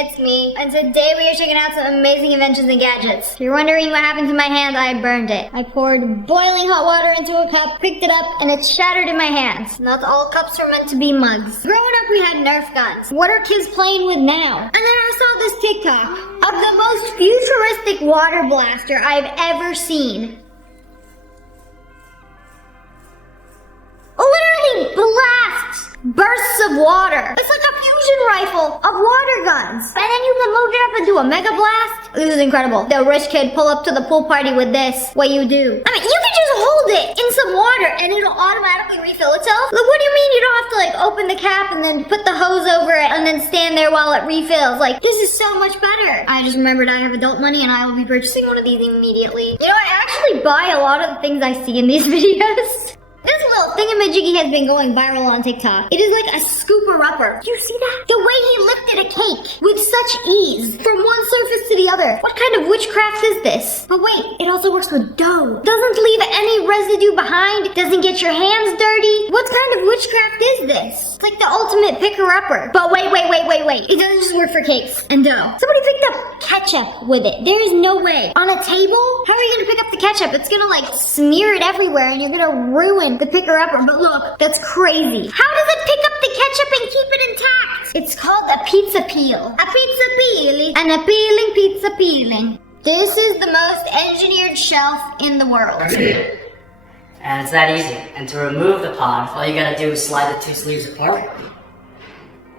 it's me, and today we are checking out some amazing inventions and gadgets. If you're wondering what happened to my hand, I burned it. I poured boiling hot water into a cup, picked it up, and it shattered in my hands. Not all cups are meant to be mugs. Growing up, we had Nerf guns. What are kids playing with now? And then I saw this TikTok of the most futuristic water blaster I've ever seen. Literally blasts bursts of water. It's like a fusion rifle of water guns. And then you can load it up and do a mega blast. This is incredible. The rich kid pull up to the pool party with this. What you do? I mean, you can just hold it in some water and it'll automatically refill itself. Like, what do you mean you don't have to like open the cap and then put the hose over it and then stand there while it refills? Like, this is so much better. I just remembered I have adult money and I will be purchasing one of these immediately. You know, I actually buy a lot of the things I see in these videos. This little thingamajiggy has been going viral on TikTok. It is like a scooper-upper. Do you see that? The way he lifted a cake with such ease from one surface to the other. What kind of witchcraft is this? But wait, it also works with dough. Doesn't leave any residue behind. Doesn't get your hands dirty. What kind of witchcraft is this? It's like the ultimate picker-upper. But wait. It doesn't just work for cakes and dough. Somebody picked up ketchup with it. There is no way. On a table? How are you gonna pick up the ketchup? It's gonna like smear it everywhere and you're gonna ruin the picker-upper. But look, that's crazy. How does it pick up the ketchup and keep it intact? It's called a pizza peel. A pizza peel. An appealing pizza peeling. This is the most engineered shelf in the world. And it's that easy. And to remove the pod, all you gotta do is slide the two sleeves apart.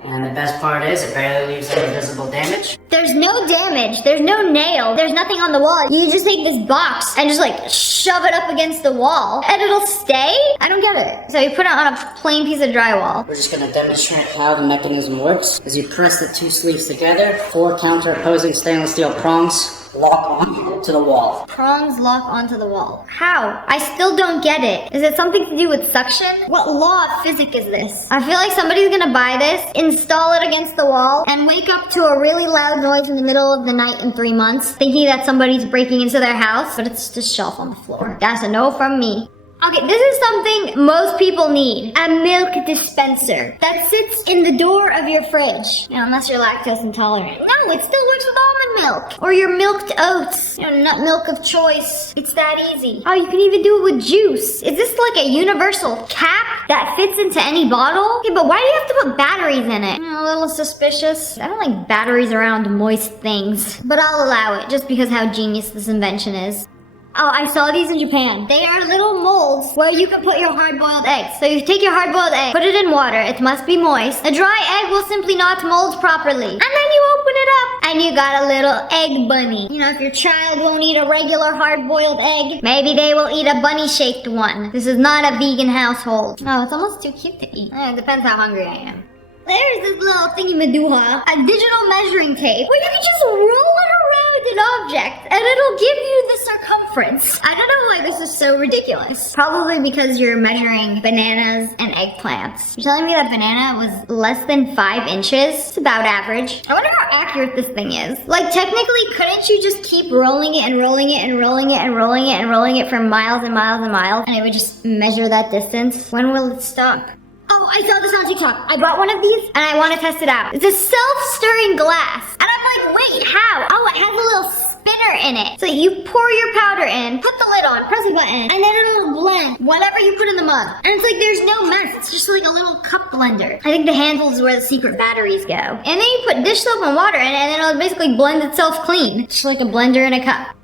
And the best part is, it barely leaves any visible damage. There's no damage, there's no nail, there's nothing on the wall. You just take this box and just like shove it up against the wall and it'll stay? I don't get it. So you put it on a plain piece of drywall. We're just gonna demonstrate how the mechanism works. As you press the two sleeves together, 4 counter-opposing stainless steel prongs lock on to the wall. Prongs lock onto the wall. How? I still don't get it. Is it something to do with suction? What law of physics is this? I feel like somebody's gonna buy this, install it against the wall, and wake up to a really loud noise in the middle of the night in 3 months, thinking that somebody's breaking into their house, but it's just a shelf on the floor. That's a no from me. Okay, this is something most people need. A milk dispenser that sits in the door of your fridge. You know, unless you're lactose intolerant. No, it still works with almond milk. Or your milked oats. You know, nut milk of choice. It's that easy. Oh, you can even do it with juice. Is this like a universal cap that fits into any bottle? Okay, but why do you have to put batteries in it? A little suspicious. I don't like batteries around moist things. But I'll allow it, just because how genius this invention is. Oh, I saw these in Japan. They are little molds where you can put your hard-boiled eggs. So you take your hard-boiled egg, put it in water, it must be moist. A dry egg will simply not mold properly. And then you open it up, and you got a little egg bunny. You know, if your child won't eat a regular hard-boiled egg, maybe they will eat a bunny-shaped one. This is not a vegan household. Oh, it's almost too cute to eat. It depends how hungry I am. There's this little thingy-maduha, a digital measuring tape, where you can just roll it around an object, and it'll give you the circumference. I don't know why this is so ridiculous. Probably because you're measuring bananas and eggplants. You're telling me that banana was less than 5 inches? It's about average. I wonder how accurate this thing is. Like, technically, couldn't you just keep rolling it and rolling it and rolling it and rolling it and rolling it for miles and miles and miles, and it would just measure that distance? When will it stop? Oh, I saw this on TikTok. I bought one of these and I want to test it out. It's a self-stirring glass. And I'm like, wait, how? Oh, it has a little spinner in it. So you pour your powder in, put the lid on, press a button, and then it'll blend whatever you put in the mug. And it's like there's no mess. It's just like a little cup blender. I think the handle is where the secret batteries go. And then you put dish soap and water in it and then it'll basically blend itself clean. Just like a blender in a cup.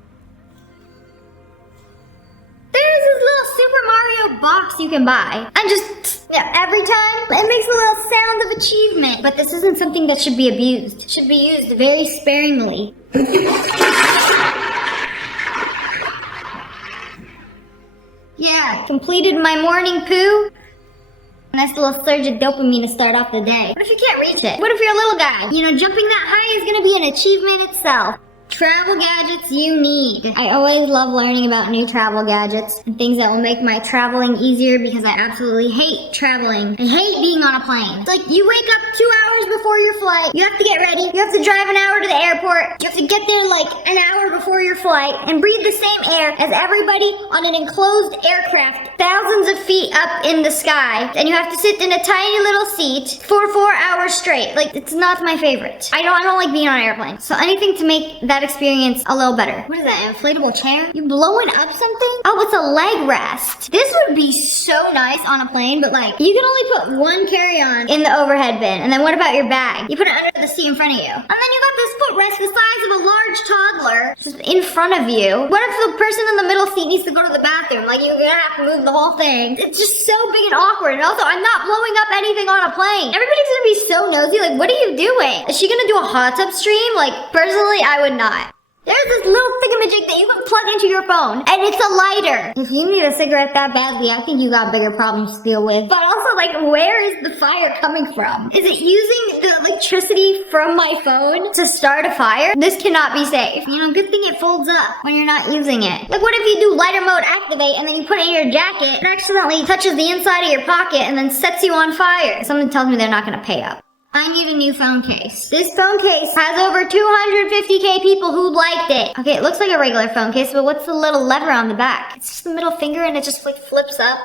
There's this little Super Mario box you can buy. And just, yeah, every time, it makes a little sound of achievement. But this isn't something that should be abused. It should be used very sparingly. Yeah, completed my morning poo. Nice little surge of dopamine to start off the day. What if you can't reach it? What if you're a little guy? You know, jumping that high is gonna be an achievement itself. Travel gadgets you need. I always love learning about new travel gadgets and things that will make my traveling easier because I absolutely hate traveling. I hate being on a plane. It's like you wake up 2 hours before your flight. You have to get ready. You have to drive an hour to the airport. You have to get there like an hour before your flight and breathe the same air as everybody on an enclosed aircraft thousands of feet up in the sky, and you have to sit in a tiny little seat for 4 hours straight. Like, it's not my favorite. I don't like being on an airplane. So anything to make that experience a little better. What is that, an inflatable chair? You blowing up something? Oh, it's a leg rest. This would be so nice on a plane, but like, you can only put one carry-on in the overhead bin. And then what about your bag? You put it under the seat in front of you. And then you got this footrest the size of a large toddler just in front of you. What if the person in the middle seat needs to go to the bathroom? Like, you're gonna have to move the whole thing. It's just so big and awkward. And also, I'm not blowing up anything on a plane. Everybody's gonna be so nosy. Like, what are you doing? Is she gonna do a hot tub stream? Like, personally, I would not. There's this little thingamajig that you can plug into your phone, and it's a lighter. If you need a cigarette that badly, I think you got bigger problems to deal with. But also, like, where is the fire coming from? Is it using the electricity from my phone to start a fire? This cannot be safe. You know, good thing it folds up when you're not using it. Like, what if you do lighter mode activate, and then you put it in your jacket, it accidentally touches the inside of your pocket, and then sets you on fire? Something tells me they're not gonna pay up. I need a new phone case. This phone case has over 250k people who liked it. Okay, it looks like a regular phone case, but what's the little lever on the back? It's just the middle finger and it just like flips up.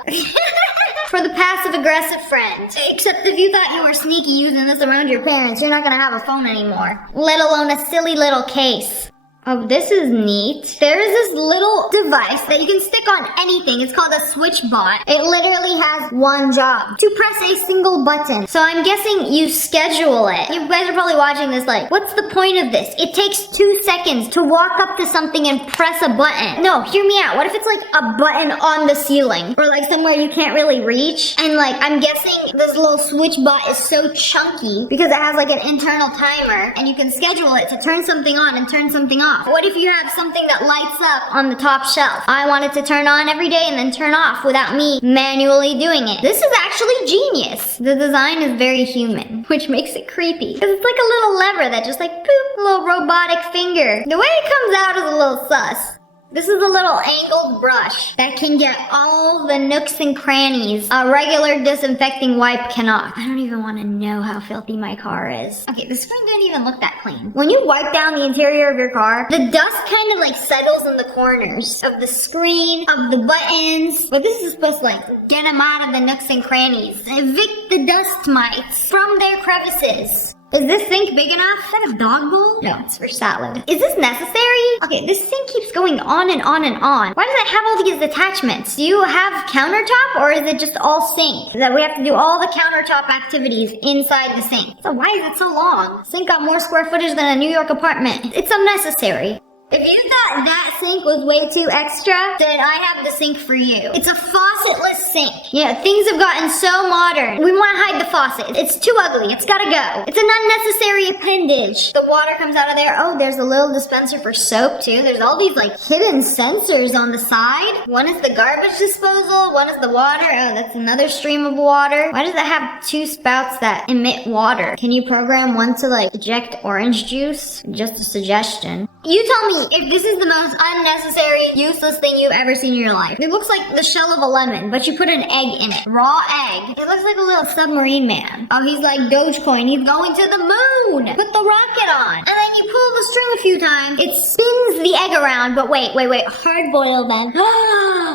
For the passive aggressive friend. Except if you thought you were sneaky using this around your parents, you're not gonna have a phone anymore. Let alone a silly little case. Oh, this is neat. There is this little device that you can stick on anything. It's called a switch bot. It literally has one job: to press a single button. So I'm guessing you schedule it. You guys are probably watching this like, what's the point of this? It takes 2 seconds to walk up to something and press a button. No, hear me out. What if it's like a button on the ceiling? Or like somewhere you can't really reach? And like, I'm guessing this little switch bot is so chunky because it has like an internal timer and you can schedule it to turn something on and turn something off. What if you have something that lights up on the top shelf? I want it to turn on every day and then turn off without me manually doing it. This is actually genius. The design is very human, which makes it creepy. Because it's like a little lever that just like poop, a little robotic finger. The way it comes out is a little sus. This is a little angled brush that can get all the nooks and crannies a regular disinfecting wipe cannot. I don't even want to know how filthy my car is. Okay, the screen didn't even look that clean. When you wipe down the interior of your car, the dust kind of like settles in the corners of the screen, of the buttons. But this is supposed to like get them out of the nooks and crannies, evict the dust mites from their crevices. Is this sink big enough? Is that a dog bowl? No, it's for salad. Is this necessary? Okay, this sink keeps going on and on and on. Why does it have all these attachments? Do you have countertop or is it just all sink? That we have to do all the countertop activities inside the sink. So why is it so long? Sink got more square footage than a New York apartment. It's unnecessary. If you thought that sink was way too extra, then I have the sink for you. It's a faucetless sink. Yeah, things have gotten so modern. We want to hide the faucet. It's too ugly. It's gotta go. It's an unnecessary appendage. The water comes out of there. Oh, there's a little dispenser for soap too. There's all these like hidden sensors on the side. One is the garbage disposal. One is the water. Oh, that's another stream of water. Why does it have 2 spouts that emit water? Can you program one to like eject orange juice? Just a suggestion. You tell me if this is the most unnecessary, useless thing you've ever seen in your life. It looks like the shell of a lemon, but you put an egg in it. Raw egg. It looks like a little submarine man. Oh, he's like Dogecoin. He's going to the moon. Put the rocket on. And then you pull the string a few times. It spins the egg around, but wait. Hard boil then.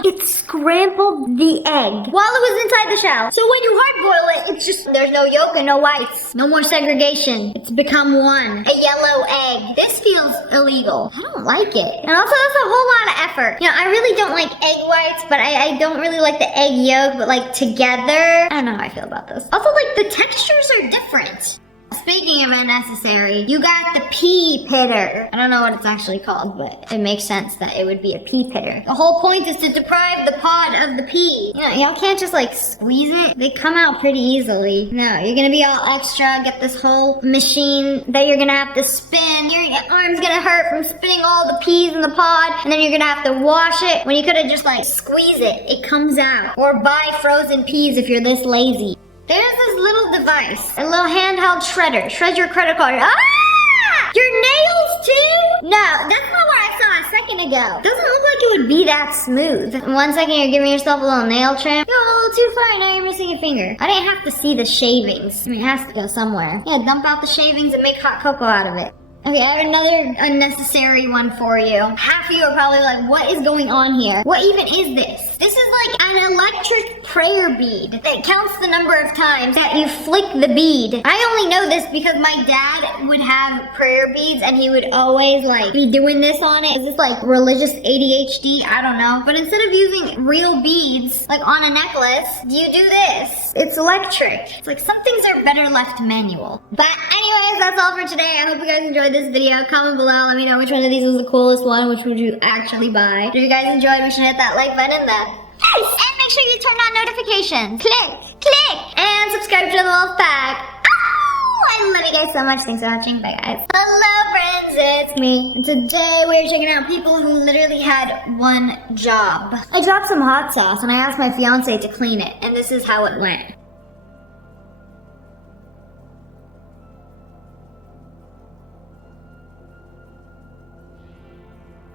It scrambled the egg while it was inside the shell. So when you hard boil it, it's just, there's no yolk and no whites. No more segregation. It's become one. A yellow egg. This feels illegal. I don't like it. And also, that's a whole lot of effort. You know, I really don't like egg whites, but I don't really like the egg yolk, but like together, I don't know how I feel about this. Also, like the textures are different. Speaking of unnecessary, you got the pea pitter. I don't know what it's actually called, but it makes sense that it would be a pea pitter. The whole point is to deprive the pod of the pea. You know, y'all can't just like squeeze it. They come out pretty easily. No, you're gonna be all extra, get this whole machine that you're gonna have to spin. Your arm's gonna hurt from spinning all the peas in the pod, and then you're gonna have to wash it when you could have just like squeeze it. It comes out. Or buy frozen peas if you're this lazy. There's this little device, a little handheld shredder. Shreds your credit card. Ah! Your nails too? No, that's not what I saw a second ago. Doesn't look like it would be that smooth. In 1 second you're giving yourself a little nail trim. You're a little too far, now you're missing a finger. I didn't have to see the shavings. I mean, it has to go somewhere. Yeah, dump out the shavings and make hot cocoa out of it. Okay, I have another unnecessary one for you. Half of you are probably like, what is going on here? What even is this? This is like an electric prayer bead that counts the number of times that you flick the bead. I only know this because my dad would have prayer beads and he would always like be doing this on it. Is this like religious ADHD? I don't know. But instead of using real beads like on a necklace, you do this. It's electric. It's like some things are better left manual. But anyways, that's all for today. I hope you guys enjoyed this video. Comment below. Let me know which one of these was the coolest one. Which would you actually buy? If you guys enjoyed, make sure to hit that like button then. Yes! And make sure you turn on notifications. Click! And subscribe to the Wolf Pack. Oh! I love you guys so much. Thanks for watching. Bye, guys. Hello, friends. It's me. And today we're checking out people who literally had one job. I dropped some hot sauce and I asked my fiance to clean it. And this is how it went.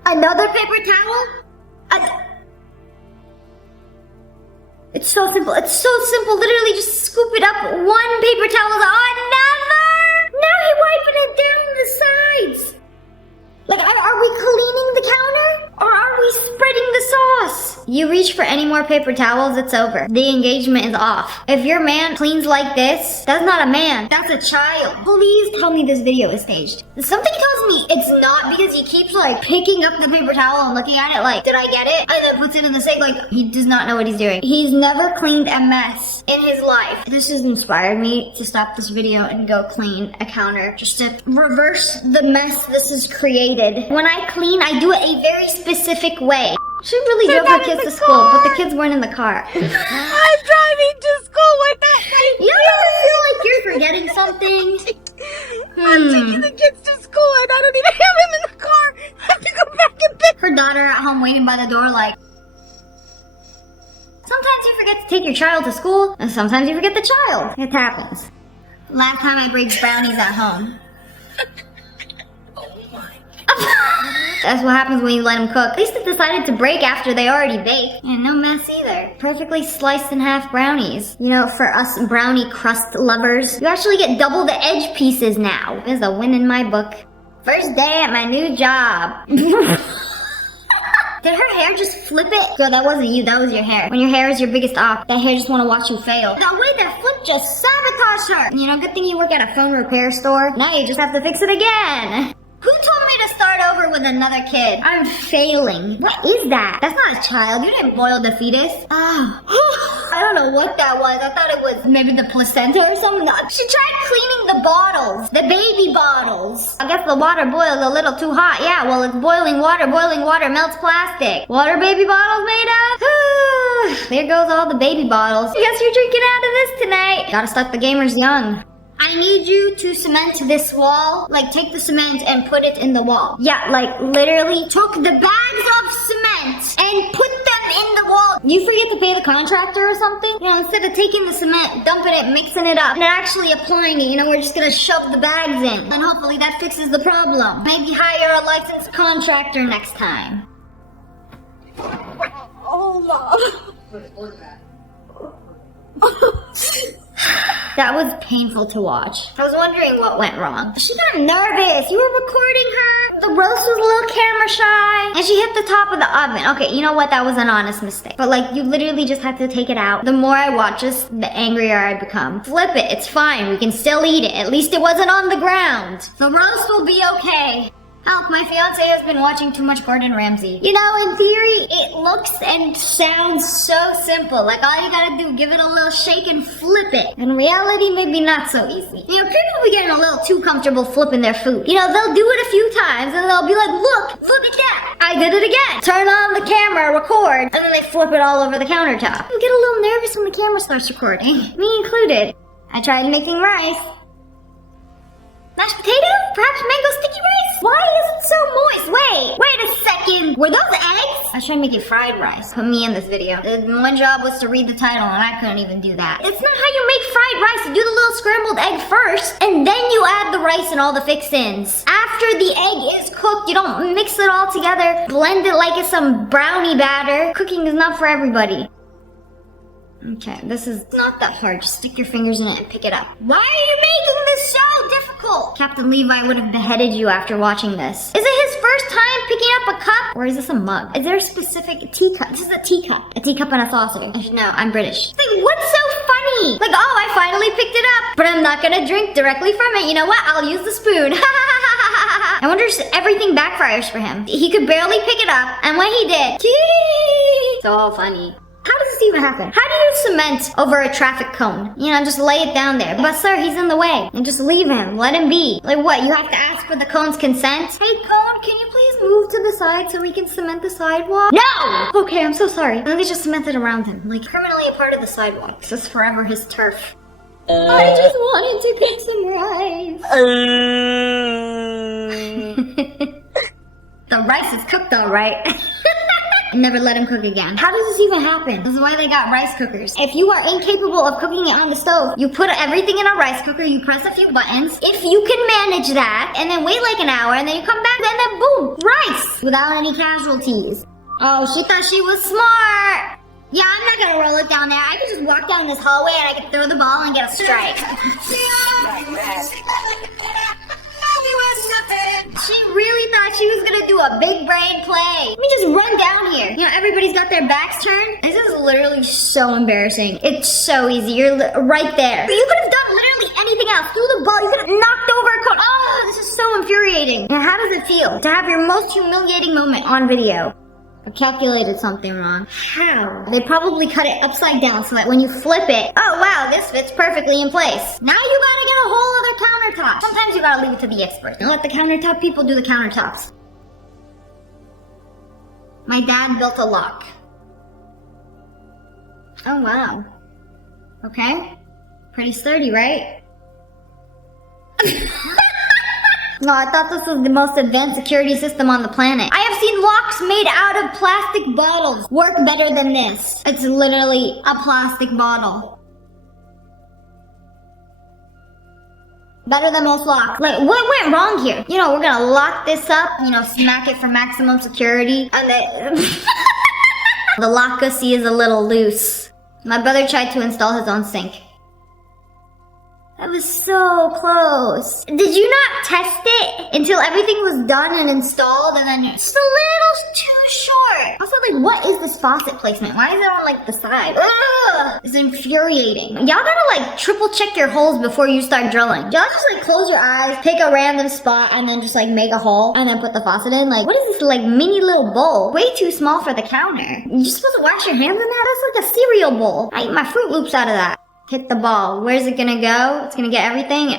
Another paper towel? It's so simple. It's so simple. Literally just scoop it up. One paper towel. Another! Now he's wiping it down the sides. Like, are we cleaning the counter? Or are we spreading the sauce? You reach for any more paper towels, it's over. The engagement is off. If your man cleans like this, that's not a man. That's a child. Please tell me this video is staged. Something tells me it's not because he keeps like picking up the paper towel and looking at it like, did I get it? And then puts it in the sink like he does not know what he's doing. He's never cleaned a mess in his life. This has inspired me to stop this video and go clean a counter just to reverse the mess this has created. When I clean, I do it a very specific way. She really drove her kids to school, but the kids weren't in the car. I'm driving to school with that. You ever feel like you're forgetting something? I'm taking the kids to school and I don't even have him in the car. I have to go back and pick her daughter at home waiting by the door like... Sometimes you forget to take your child to school, and sometimes you forget the child. It happens. Last time I baked brownies at home. That's what happens when you let them cook. At least it decided to break after they already baked. And no mess either. Perfectly sliced in half brownies. You know, for us brownie crust lovers, you actually get double the edge pieces now. It's a win in my book. First day at my new job. Did her hair just flip it? Girl, that wasn't you, that was your hair. When your hair is your biggest op, that hair just wanna watch you fail. The way that flip just sabotaged her. You know, good thing you work at a phone repair store. Now you just have to fix it again. Who told me to start over with another kid? I'm failing. What is that? That's not a child. You didn't boil the fetus. Oh. I don't know what that was. I thought it was maybe the placenta or something. No. She tried cleaning the bottles. The baby bottles. I guess the water boiled a little too hot. Yeah, well, it's boiling water. Boiling water melts plastic. Water baby bottles made of? There goes all the baby bottles. I guess you're drinking out of this tonight. Gotta start the gamers young. I need you to cement this wall. Like, take the cement and put it in the wall. Yeah, like, literally took the bags of cement and put them in the wall. You forget to pay the contractor or something? You know, instead of taking the cement, dumping it, mixing it up, and actually applying it, you know, we're just gonna shove the bags in. And hopefully that fixes the problem. Maybe hire a licensed contractor next time. Oh, love. That was painful to watch. I was wondering what went wrong. She got nervous. You were recording her. The roast was a little camera shy. And she hit the top of the oven. Okay, you know what? That was an honest mistake. But like, you literally just had to take it out. The more I watch this, the angrier I become. Flip it. It's fine. We can still eat it. At least it wasn't on the ground. The roast will be okay. Help, my fiance has been watching too much Gordon Ramsay. You know, in theory, it looks and sounds so simple. Like, all you gotta do, give it a little shake and flip it. In reality, maybe not so easy. You know, people be getting a little too comfortable flipping their food. You know, they'll do it a few times, and they'll be like, look at that. I did it again. Turn on the camera, record, and then they flip it all over the countertop. You get a little nervous when the camera starts recording. Me included. I tried making rice. Mashed potato? Perhaps mango sticky rice? Why is it so moist? Wait a second. Were those eggs? I was trying to make it fried rice. Put me in this video. One job was to read the title and I couldn't even do that. It's not how you make fried rice. You do the little scrambled egg first and then you add the rice and all the fixins. After the egg is cooked, you don't mix it all together, blend it like it's some brownie batter. Cooking is not for everybody. Okay, this is not that hard. Just stick your fingers in it and pick it up. Why are you making this so difficult? Captain Levi would have beheaded you after watching this. Is it his first time picking up a cup? Or is this a mug? Is there a specific teacup? This is a teacup. A teacup and a saucer. I should know, I'm British. It's like, what's so funny? Like, oh, I finally picked it up, but I'm not gonna drink directly from it. You know what? I'll use the spoon. I wonder if everything backfires for him. He could barely pick it up, and when he did, so funny. How does this even happen? How do you cement over a traffic cone? You know, just lay it down there. But sir, he's in the way. And just leave him. Let him be. Like what, you have to ask for the cone's consent? Hey cone, can you please move to the side so we can cement the sidewalk? No! Okay, I'm so sorry. Let me just cement it around him. Like, permanently a part of the sidewalk. This is forever his turf. I just wanted to get some rice. The rice is cooked all right. Never let him cook again. How does this even happen? This is why they got rice cookers. If you are incapable of cooking it on the stove, you put everything in a rice cooker, you press a few buttons. If you can manage that, and then wait like an hour, and then you come back, and then boom, rice! Without any casualties. Oh, she thought she was smart. Yeah, I'm not gonna roll it down there. I can just walk down this hallway and I can throw the ball and get a strike. She really thought she was gonna do a big brain play. Let me just run down here. You know, everybody's got their backs turned. This is literally so embarrassing. It's so easy. You're right there. You could have done literally anything else. Threw the ball. You could have knocked over a cone. Oh, this is so infuriating. Now, how does it feel to have your most humiliating moment on video? I calculated something wrong. How? They probably cut it upside down so that when you flip it, oh wow, this fits perfectly in place. Now you gotta get a whole other countertop. Sometimes you gotta leave it to the experts and let the countertop people do the countertops. My dad built a lock. Oh wow. Okay. Pretty sturdy, right? No, I thought this was the most advanced security system on the planet. I have seen locks made out of plastic bottles work better than this. It's literally a plastic bottle. Better than most locks. Like, what went wrong here? You know, we're gonna lock this up, you know, smack it for maximum security, and then the lock gussy is a little loose. My brother tried to install his own sink. That was so close. Did you not test it until everything was done and installed and then it's a little too short? Also, like, what is this faucet placement? Why is it on, like, the side? Ugh! It's infuriating. Y'all gotta, like, triple check your holes before you start drilling. Y'all just, like, close your eyes, pick a random spot, and then just, like, make a hole and then put the faucet in. Like, what is this, like, mini little bowl? Way too small for the counter. You're supposed to wash your hands in that? That's like a cereal bowl. I eat my Fruit Loops out of that. Hit the ball. Where's it gonna go? It's gonna get everything.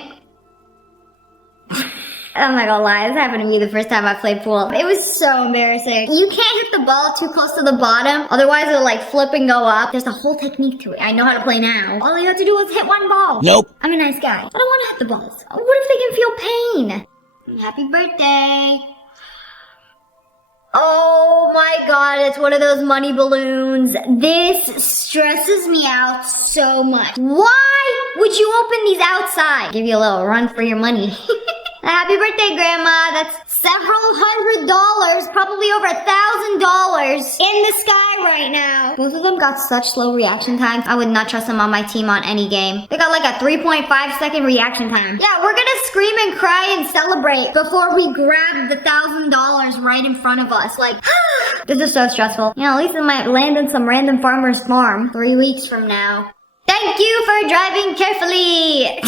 I'm not gonna lie, this happened to me the first time I played pool. It was so embarrassing. You can't hit the ball too close to the bottom, otherwise it'll like flip and go up. There's a whole technique to it. I know how to play now. All you have to do is hit one ball. Nope. I'm a nice guy. I don't want to hit the balls. What if they can feel pain? Happy birthday. Oh my god, it's one of those money balloons. This stresses me out so much. Why would you open these outside? Give you a little run for your money. Happy birthday, Grandma. That's several $100s, probably over $1,000 in the sky right now. Both of them got such slow reaction times. I would not trust them on my team on any game. They got like a 3.5 second reaction time. Yeah, we're gonna scream and cry and celebrate before we grab the $1,000 right in front of us. Like, this is so stressful. You know, at least it might land in some random farmer's farm 3 weeks from now. Thank you for driving carefully.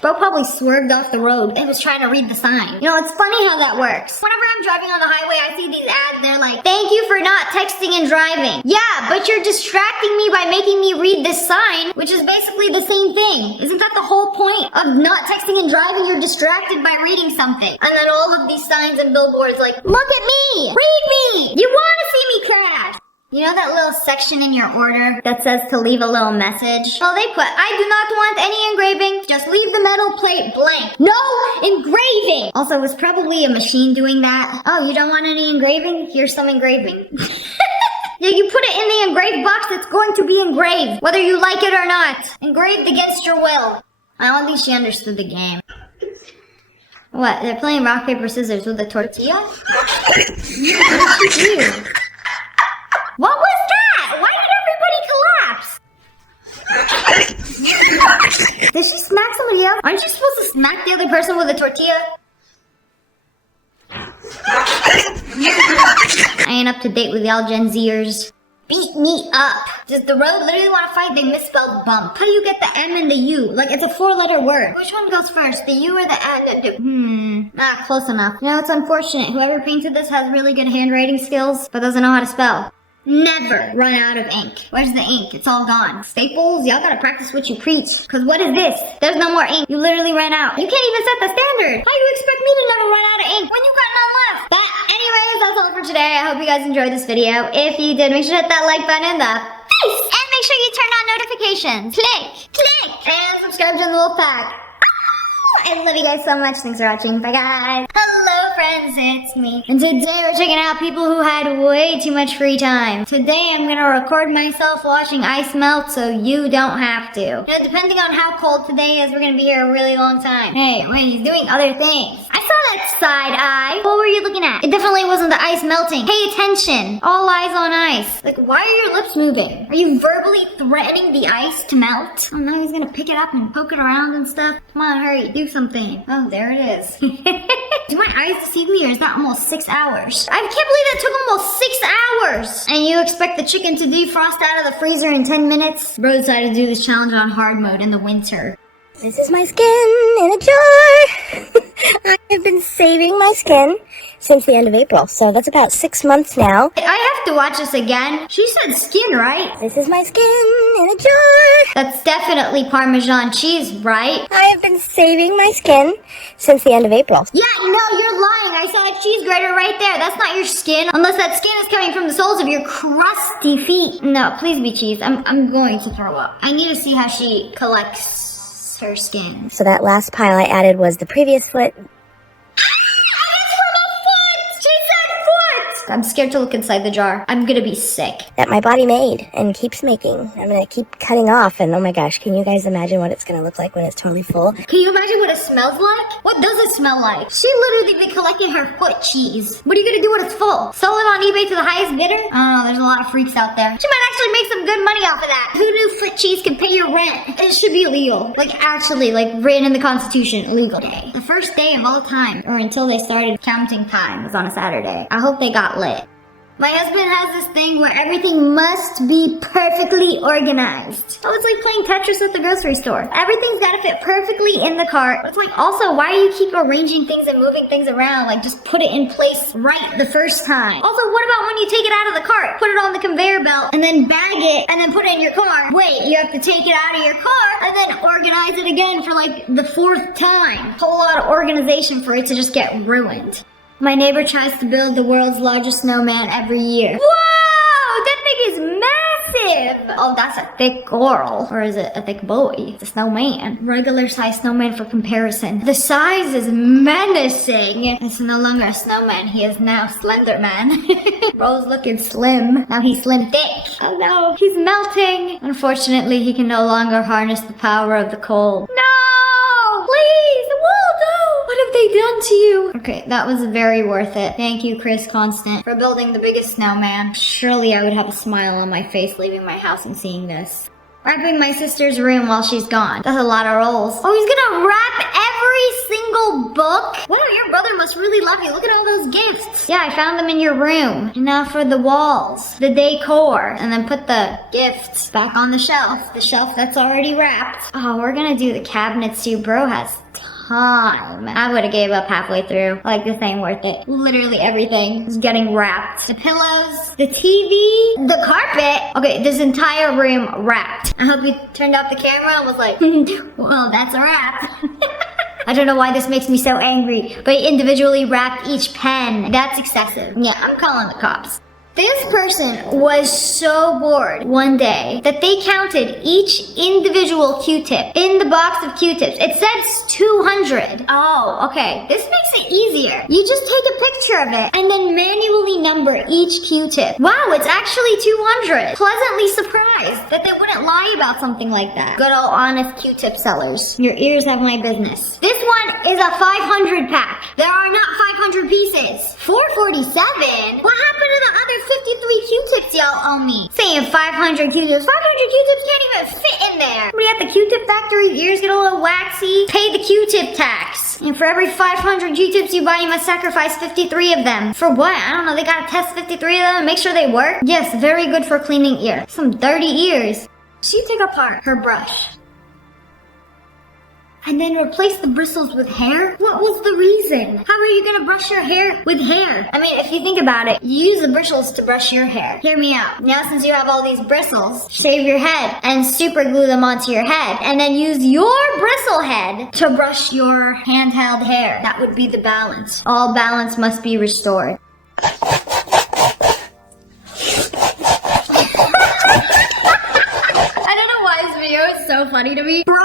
Bro probably swerved off the road and was trying to read the sign. You know, it's funny how that works. Whenever I'm driving on the highway, I see these ads. They're like, thank you for not texting and driving. Yeah, but you're distracting me by making me read this sign, which is basically the same thing. Isn't that the whole point of not texting and driving? You're distracted by reading something. And then all of these signs and billboards like, look at me, read me. You want to see me crash. You know that little section in your order that says to leave a little message? Oh, they put, I do not want any engraving. Just leave the metal plate blank. No engraving! Also, it was probably a machine doing that. Oh, you don't want any engraving? Here's some engraving. Yeah, you put it in the engraved box that's going to be engraved, whether you like it or not. Engraved against your will. I don't think she understood the game. What? They're playing rock, paper, scissors with a tortilla? Ew. What was that? Why did everybody collapse? Did she smack somebody else? Aren't you supposed to smack the other person with a tortilla? I ain't up to date with y'all Gen Zers. Beat me up. Does the road literally want to fight? They misspelled bump. How do you get the M and the U? Like, it's a 4-letter word. Which one goes first? The U or the N? Close enough. You know, it's unfortunate. Whoever painted this has really good handwriting skills, but doesn't know how to spell. Never run out of ink. Where's the ink? It's all gone. Staples, y'all gotta practice what you preach. Cause what is this? There's no more ink. You literally ran out. You can't even set the standard. How do you expect me to never run out of ink when you got none left? But anyways, that's all for today. I hope you guys enjoyed this video. If you did, make sure to hit that like button in the face. And make sure you turn on notifications. Click. And subscribe to the Wolf Pack. I love you guys so much. Thanks for watching. Bye guys. Hello friends, it's me. And today we're checking out people who had way too much free time. Today I'm gonna record myself watching ice melt so you don't have to. You know, depending on how cold today is, we're gonna be here a really long time. Hey, wait, he's doing other things. I saw that side eye. What were you looking at? It definitely wasn't the ice melting. Pay attention. All eyes on ice. Like, why are your lips moving? Are you verbally threatening the ice to melt? Oh, now he's gonna pick it up and poke it around and stuff. Come on, hurry, do something. Oh, there it is. Do my eyes deceive me, or is that almost 6 hours? I can't believe that took almost 6 hours! And you expect the chicken to defrost out of the freezer in 10 minutes? Bro decided to do this challenge on hard mode in the winter. This is my skin in a jar. I have been saving my skin since the end of April, so that's about 6 months now. I have to watch this again. She said skin, right? This is my skin in a jar. That's definitely Parmesan cheese, right? I have been saving my skin since the end of April. Yeah, no, you're lying. I saw a cheese grater right there. That's not your skin. Unless that skin is coming from the soles of your crusty feet. No, please be cheese. I'm going to throw up. I need to see how she collects her skin. So that last pile I added was the previous foot. I'm scared to look inside the jar. I'm gonna be sick. That my body made and keeps making. I'm gonna keep cutting off, and oh my gosh, can you guys imagine what it's gonna look like when it's totally full? Can you imagine what it smells like? What does it smell like? She literally been collecting her foot cheese. What are you gonna do when it's full? Sell it on eBay to the highest bidder? Oh, there's a lot of freaks out there. She might actually make some good money off of that. Who knew foot cheese can pay your rent? It should be illegal. Like, actually, like, written in the Constitution, illegal day. The first day of all time, or until they started counting time, was on a Saturday. I hope they got lit. My husband has this thing where everything must be perfectly organized. Oh, it's like playing Tetris at the grocery store. Everything's gotta fit perfectly in the cart. It's like, also, why do you keep arranging things and moving things around? Like, just put it in place right the first time. Also, what about when you take it out of the cart? Put it on the conveyor belt, and then bag it, and then put it in your car. Wait, you have to take it out of your car, and then organize it again for like the 4th time. Whole lot of organization for it to just get ruined. My neighbor tries to build the world's largest snowman every year. Whoa! That thing is massive! Oh, that's a thick girl. Or is it a thick boy? It's a snowman. Regular size snowman for comparison. The size is menacing. It's no longer a snowman. He is now Slenderman. Bro's looking slim. Now he's slim thick. Oh no, he's melting. Unfortunately, he can no longer harness the power of the cold. No! Please! Waldo! What have they done to you? Okay, that was very worth it. Thank you, Chris Constant, for building the biggest snowman. Surely I would have a smile on my face leaving my house and seeing this. Wrapping my sister's room while she's gone. That's a lot of rolls. Oh, he's gonna wrap every single book? Wow, your brother must really love you. Look at all those gifts. Yeah, I found them in your room. And now for the walls, the decor, and then put the gifts back on the shelf that's already wrapped. Oh, we're gonna do the cabinets too. Bro has time. I would have gave up halfway through. Like, this ain't worth it. Literally everything is getting wrapped. The pillows, the TV, the carpet. Okay, this entire room wrapped. I hope you turned off the camera and was like, well, that's a wrap. I don't know why this makes me so angry, but he individually wrapped each pen. That's excessive. Yeah, I'm calling the cops. This person was so bored one day that they counted each individual Q-tip in the box of Q-tips. It says 200. Oh, okay. This makes it easier. You just take a picture of it and then manually number each Q-tip. Wow, it's actually 200. Pleasantly surprised that they wouldn't lie about something like that. Good old honest Q-tip sellers. Your ears have my business. This one is a 500 pack. There are not 500 pieces. 447? What happened to the other 53 Q-tips y'all owe me. Saying 500 Q-tips. 500 Q-tips can't even fit in there. We at the Q-tip factory, ears get a little waxy. Pay the Q-tip tax. And for every 500 Q-tips you buy, you must sacrifice 53 of them. For what? I don't know. They gotta test 53 of them and make sure they work? Yes, very good for cleaning ear. Some dirty ears. She took apart her brush and then replace the bristles with hair? What was the reason? How are you gonna brush your hair with hair? I mean, if you think about it, you use the bristles to brush your hair. Hear me out. Now since you have all these bristles, shave your head and super glue them onto your head. And then use your bristle head to brush your handheld hair. That would be the balance. All balance must be restored. I don't know why this video is so funny to me. Bro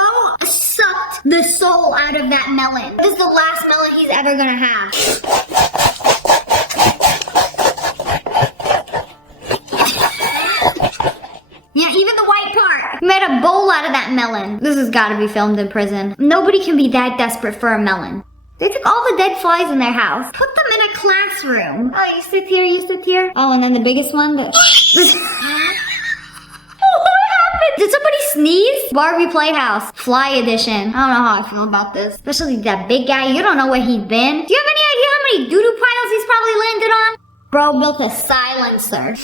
sucked the soul out of that melon. This is the last melon he's ever gonna have. Yeah, even the white part. He made a bowl out of that melon. This has gotta be filmed in prison. Nobody can be that desperate for a melon. They took all the dead flies in their house. Put them in a classroom. Oh, you sit here, you sit here. Oh, and then the biggest one. Did somebody sneeze? Barbie Playhouse, Fly Edition. I don't know how I feel about this. Especially that big guy. You don't know where he's been. Do you have any idea how many doo-doo piles he's probably landed on? Bro built a silencer.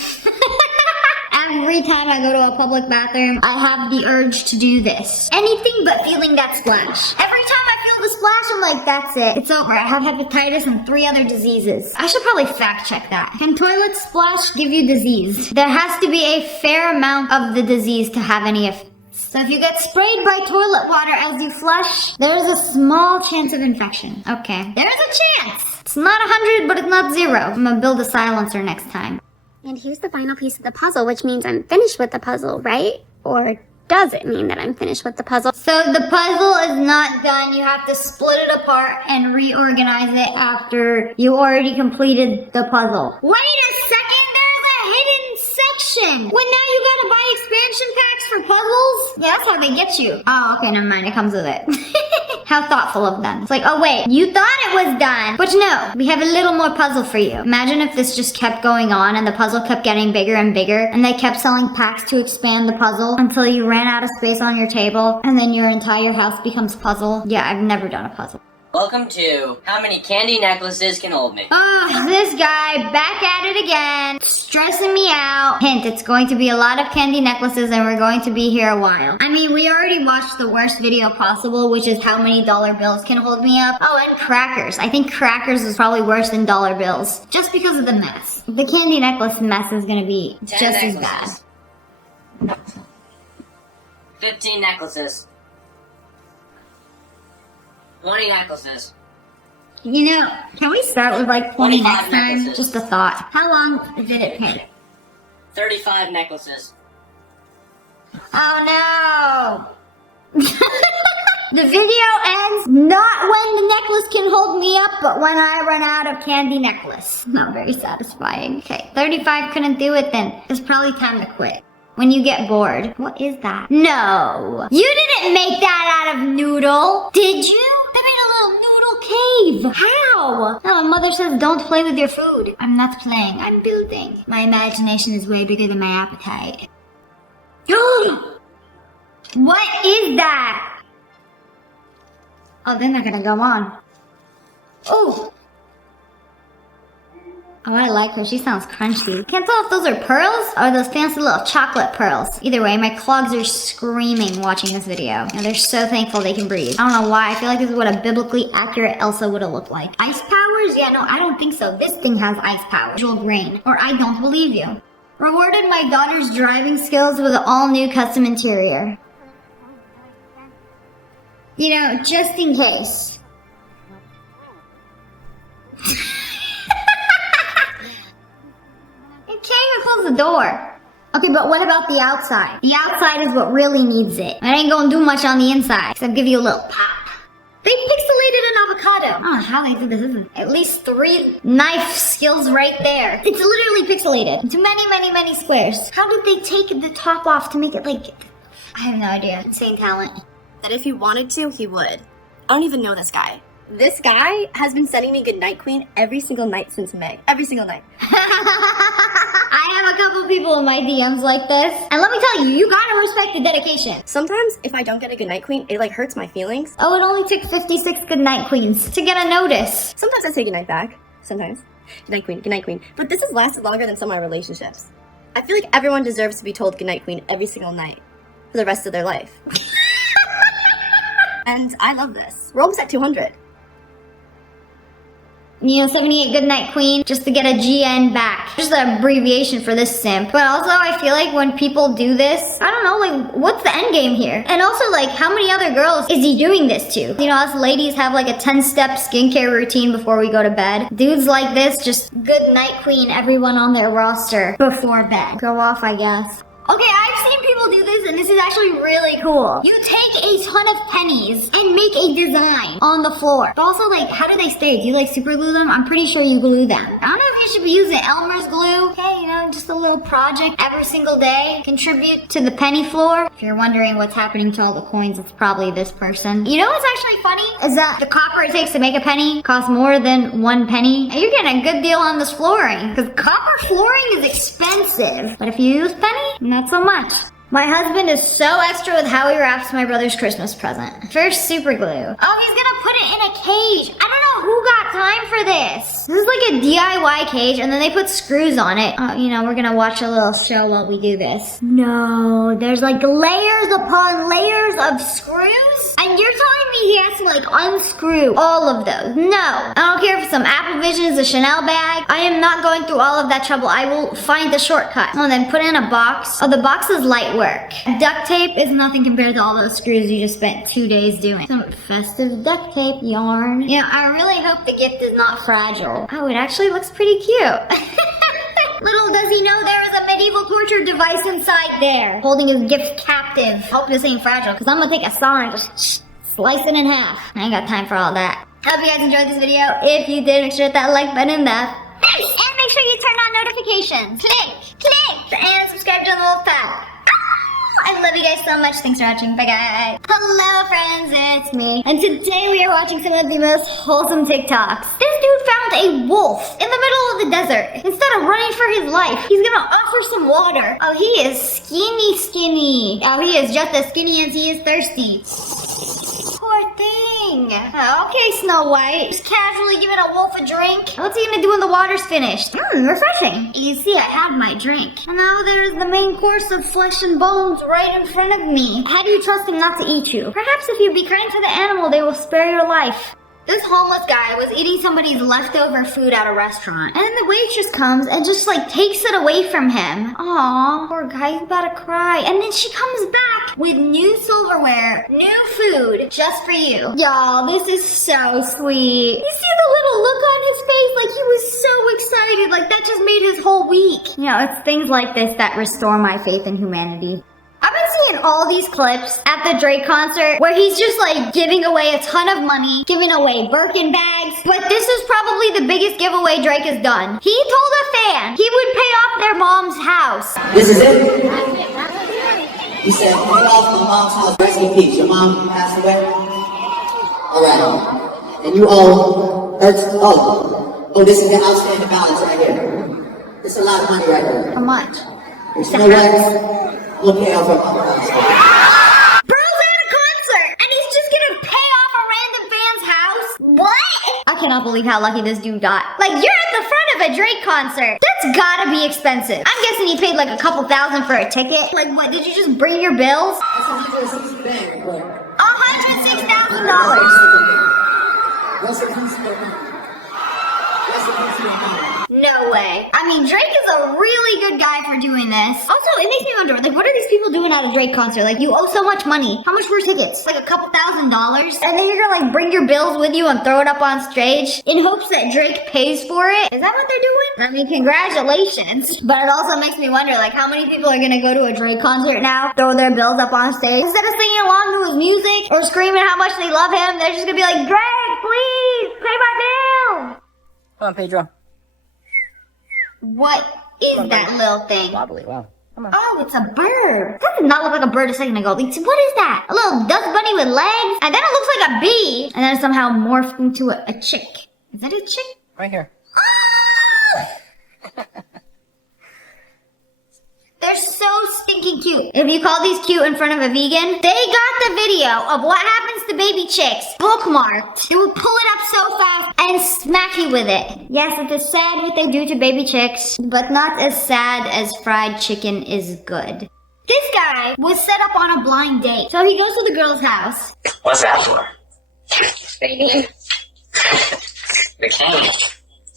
Every time I go to a public bathroom, I have the urge to do this. Anything but feeling that splash. Every time I feel the splash, I'm like, that's it. It's over. I have hepatitis and 3 other diseases. I should probably fact check that. Can toilet splash give you disease? There has to be a fair amount of the disease to have any effect. So if you get sprayed by toilet water as you flush, there's a small chance of infection. Okay. There's a chance. It's not 100, but it's not 0. I'm gonna build a silencer next time. And here's the final piece of the puzzle, which means I'm finished with the puzzle, right? Or does it mean that I'm finished with the puzzle? So the puzzle is not done. You have to split it apart and reorganize it after you already completed the puzzle. Wait a second, there's a hidden section. Well, now you gotta buy expansion packs for puzzles? Yeah, that's how they get you. Oh, okay, never mind. It comes with it. How thoughtful of them. It's like, oh wait, you thought it was done. But no, we have a little more puzzle for you. Imagine if this just kept going on and the puzzle kept getting bigger and bigger and they kept selling packs to expand the puzzle until you ran out of space on your table and then your entire house becomes puzzle. Yeah, I've never done a puzzle. Welcome to How Many Candy Necklaces Can Hold Me? Oh, this guy back at it again, stressing me out. Hint, it's going to be a lot of candy necklaces and we're going to be here a while. I mean, we already watched the worst video possible, which is how many dollar bills can hold me up. Oh, and crackers. I think crackers is probably worse than dollar bills, just because of the mess. The candy necklace mess is going to be just as bad. 15 necklaces. 20 necklaces. You know, can we start with like 20 next 25 time? necklaces. Just a thought. How long did it take? 35 necklaces. Oh no! The video ends not when the necklace can hold me up, but when I run out of candy necklace. Not very satisfying. Okay, 35 couldn't do it then. It's probably time to quit. When you get bored. What is that? No! You didn't make that out of noodle! Did you? They made a little noodle cave! How? No, my mother says don't play with your food. I'm not playing, I'm building. My imagination is way bigger than my appetite. What is that? Oh, they're not gonna go on. Oh! Oh, I like her. She sounds crunchy. Can't tell if those are pearls or those fancy little chocolate pearls. Either way, my clogs are screaming watching this video. And they're so thankful they can breathe. I don't know why. I feel like this is what a biblically accurate Elsa would have looked like. Ice powers? Yeah, no, I don't think so. This thing has ice powers. Visual grain. Or I don't believe you. Rewarded my daughter's driving skills with an all-new custom interior. You know, just in case. Can't even close the door. Okay, but what about the outside? The outside is what really needs it. I ain't gonna do much on the inside, except give you a little pop. They pixelated an avocado. I don't know how they did this. This is at least 3 knife skills right there. It's literally pixelated into many, many, many squares. How did they take the top off to make it like... I have no idea. Insane talent. That if he wanted to, he would. I don't even know this guy. This guy has been sending me Goodnight Queen every single night since May. Every single night. I have a couple people in my DMs like this. And let me tell you, you gotta respect the dedication. Sometimes if I don't get a goodnight queen, it like hurts my feelings. Oh, it only took 56 goodnight queens to get a notice. Sometimes I say goodnight back. Sometimes. Goodnight queen, goodnight queen. But this has lasted longer than some of my relationships. I feel like everyone deserves to be told goodnight queen every single night for the rest of their life. And I love this. We're almost at 200. You know, 78 goodnight queen, just to get a GN back. Just an abbreviation for this simp. But also, I feel like when people do this, I don't know, like, what's the end game here? And also, like, how many other girls is he doing this to? You know, us ladies have like a 10-step skincare routine before we go to bed. Dudes like this, just goodnight queen everyone on their roster before bed. Go off, I guess. Okay, I've seen people do this, and this is actually really cool. You take a ton of pennies and make a design on the floor. But also, like, how do they stay? Do you, like, super glue them? I'm pretty sure you glue them. I don't know if you should be using Elmer's glue. Hey, you know, just a little project every single day. Contribute to the penny floor. If you're wondering what's happening to all the coins, it's probably this person. You know what's actually funny? Is that the copper it takes to make a penny costs more than 1 penny. And you're getting a good deal on this flooring, because copper flooring is expensive. But if you use penny, not so much. My husband is so extra with how he wraps my brother's Christmas present. First, super glue. Oh, he's gonna put it in a cage. I don't know who got time for this. This is like a DIY cage, and then they put screws on it. You know, we're gonna watch a little show while we do this. No, there's like layers upon layers of screws? And you're telling me he has to like unscrew all of those? No. I don't care if some Apple Vision is a Chanel bag. I am not going through all of that trouble. I will find the shortcut. Oh, then put it in a box. Oh, the box is light work. Duct tape is nothing compared to all those screws you just spent 2 days doing. Some festive duct tape yarn. You know, I really hope the gift is not fragile. Oh, it actually looks pretty cute. Little does he know there is a medieval torture device inside there, holding his gift captive. Hope this ain't fragile, because I'm gonna take a saw and just slice it in half. I ain't got time for all that. Hope you guys enjoyed this video. If you did, make sure to hit that like button and make sure you turn on notifications. Click, and subscribe to the Wolf Pack. I love you guys so much. Thanks for watching. Bye, guys. Hello, friends. It's me. And today we are watching some of the most wholesome TikToks. This dude found a wolf in the middle of the desert. Instead of running for his life, he's gonna offer some water. Oh, he is skinny. Oh, he is just as skinny as he is thirsty. Poor thing. Okay, Snow White. Just casually giving a wolf a drink. What's he gonna do when the water's finished? Refreshing. You see, I have my drink. And now there's the main course of flesh and bones right in front of me. How do you trust him not to eat you? Perhaps if you be kind to the animal, they will spare your life. This homeless guy was eating somebody's leftover food at a restaurant. And then the waitress comes and just like takes it away from him. Aw, poor guy, he's about to cry. And then she comes back with new silverware, new food, just for you. Y'all, this is so sweet. You see the little look on his face? Like he was so excited. Like that just made his whole week. You know, it's things like this that restore my faith in humanity. I've been seeing all these clips at the Drake concert where he's just like giving away a ton of money, giving away Birkin bags, but this is probably the biggest giveaway Drake has done. He told a fan he would pay off their mom's house. This is it? He said, pay off my mom's house. Rest in peace. Your mom passed away? Alright. And you owe, this is your outstanding balance right here. It's a lot of money right here. How much? There's no way. We'll pay off our mom's house. Bro's at a concert, and he's just gonna pay off a random fan's house? What? I cannot believe how lucky this dude got. Like, you're at the front of a Drake concert. That's gotta be expensive. I'm guessing he paid like a couple $1,000 for a ticket. Like, what, did you just bring your bills? That's $160,000. $106,000. Rest in peace to your mom. Rest in peace to your mom. No way. I mean, Drake is a really good guy for doing this. Also, it makes me wonder, like, what are these people doing at a Drake concert? Like, you owe so much money. How much were tickets? Like a couple $1,000? And then you're gonna, like, bring your bills with you and throw it up on stage in hopes that Drake pays for it? Is that what they're doing? I mean, congratulations. But it also makes me wonder, like, how many people are gonna go to a Drake concert now, throw their bills up on stage? Instead of singing along to his music or screaming how much they love him, they're just gonna be like, Drake, please, pay my bill! Come on, Pedro. What is that little thing? Wobbly, wow. Come on. Oh, it's a bird. That did not look like a bird a second ago. What is that? A little dust bunny with legs? And then it looks like a bee. And then it somehow morphed into a chick. Is that a chick? Right here. Oh! They're so stinking cute. If you call these cute in front of a vegan, they got the video of what happens to baby chicks bookmarked. They will pull it up so fast and smack you with it. Yes, it is sad what they do to baby chicks, but not as sad as fried chicken is good. This guy was set up on a blind date. So he goes to the girl's house. What's that for? Baby, The cane.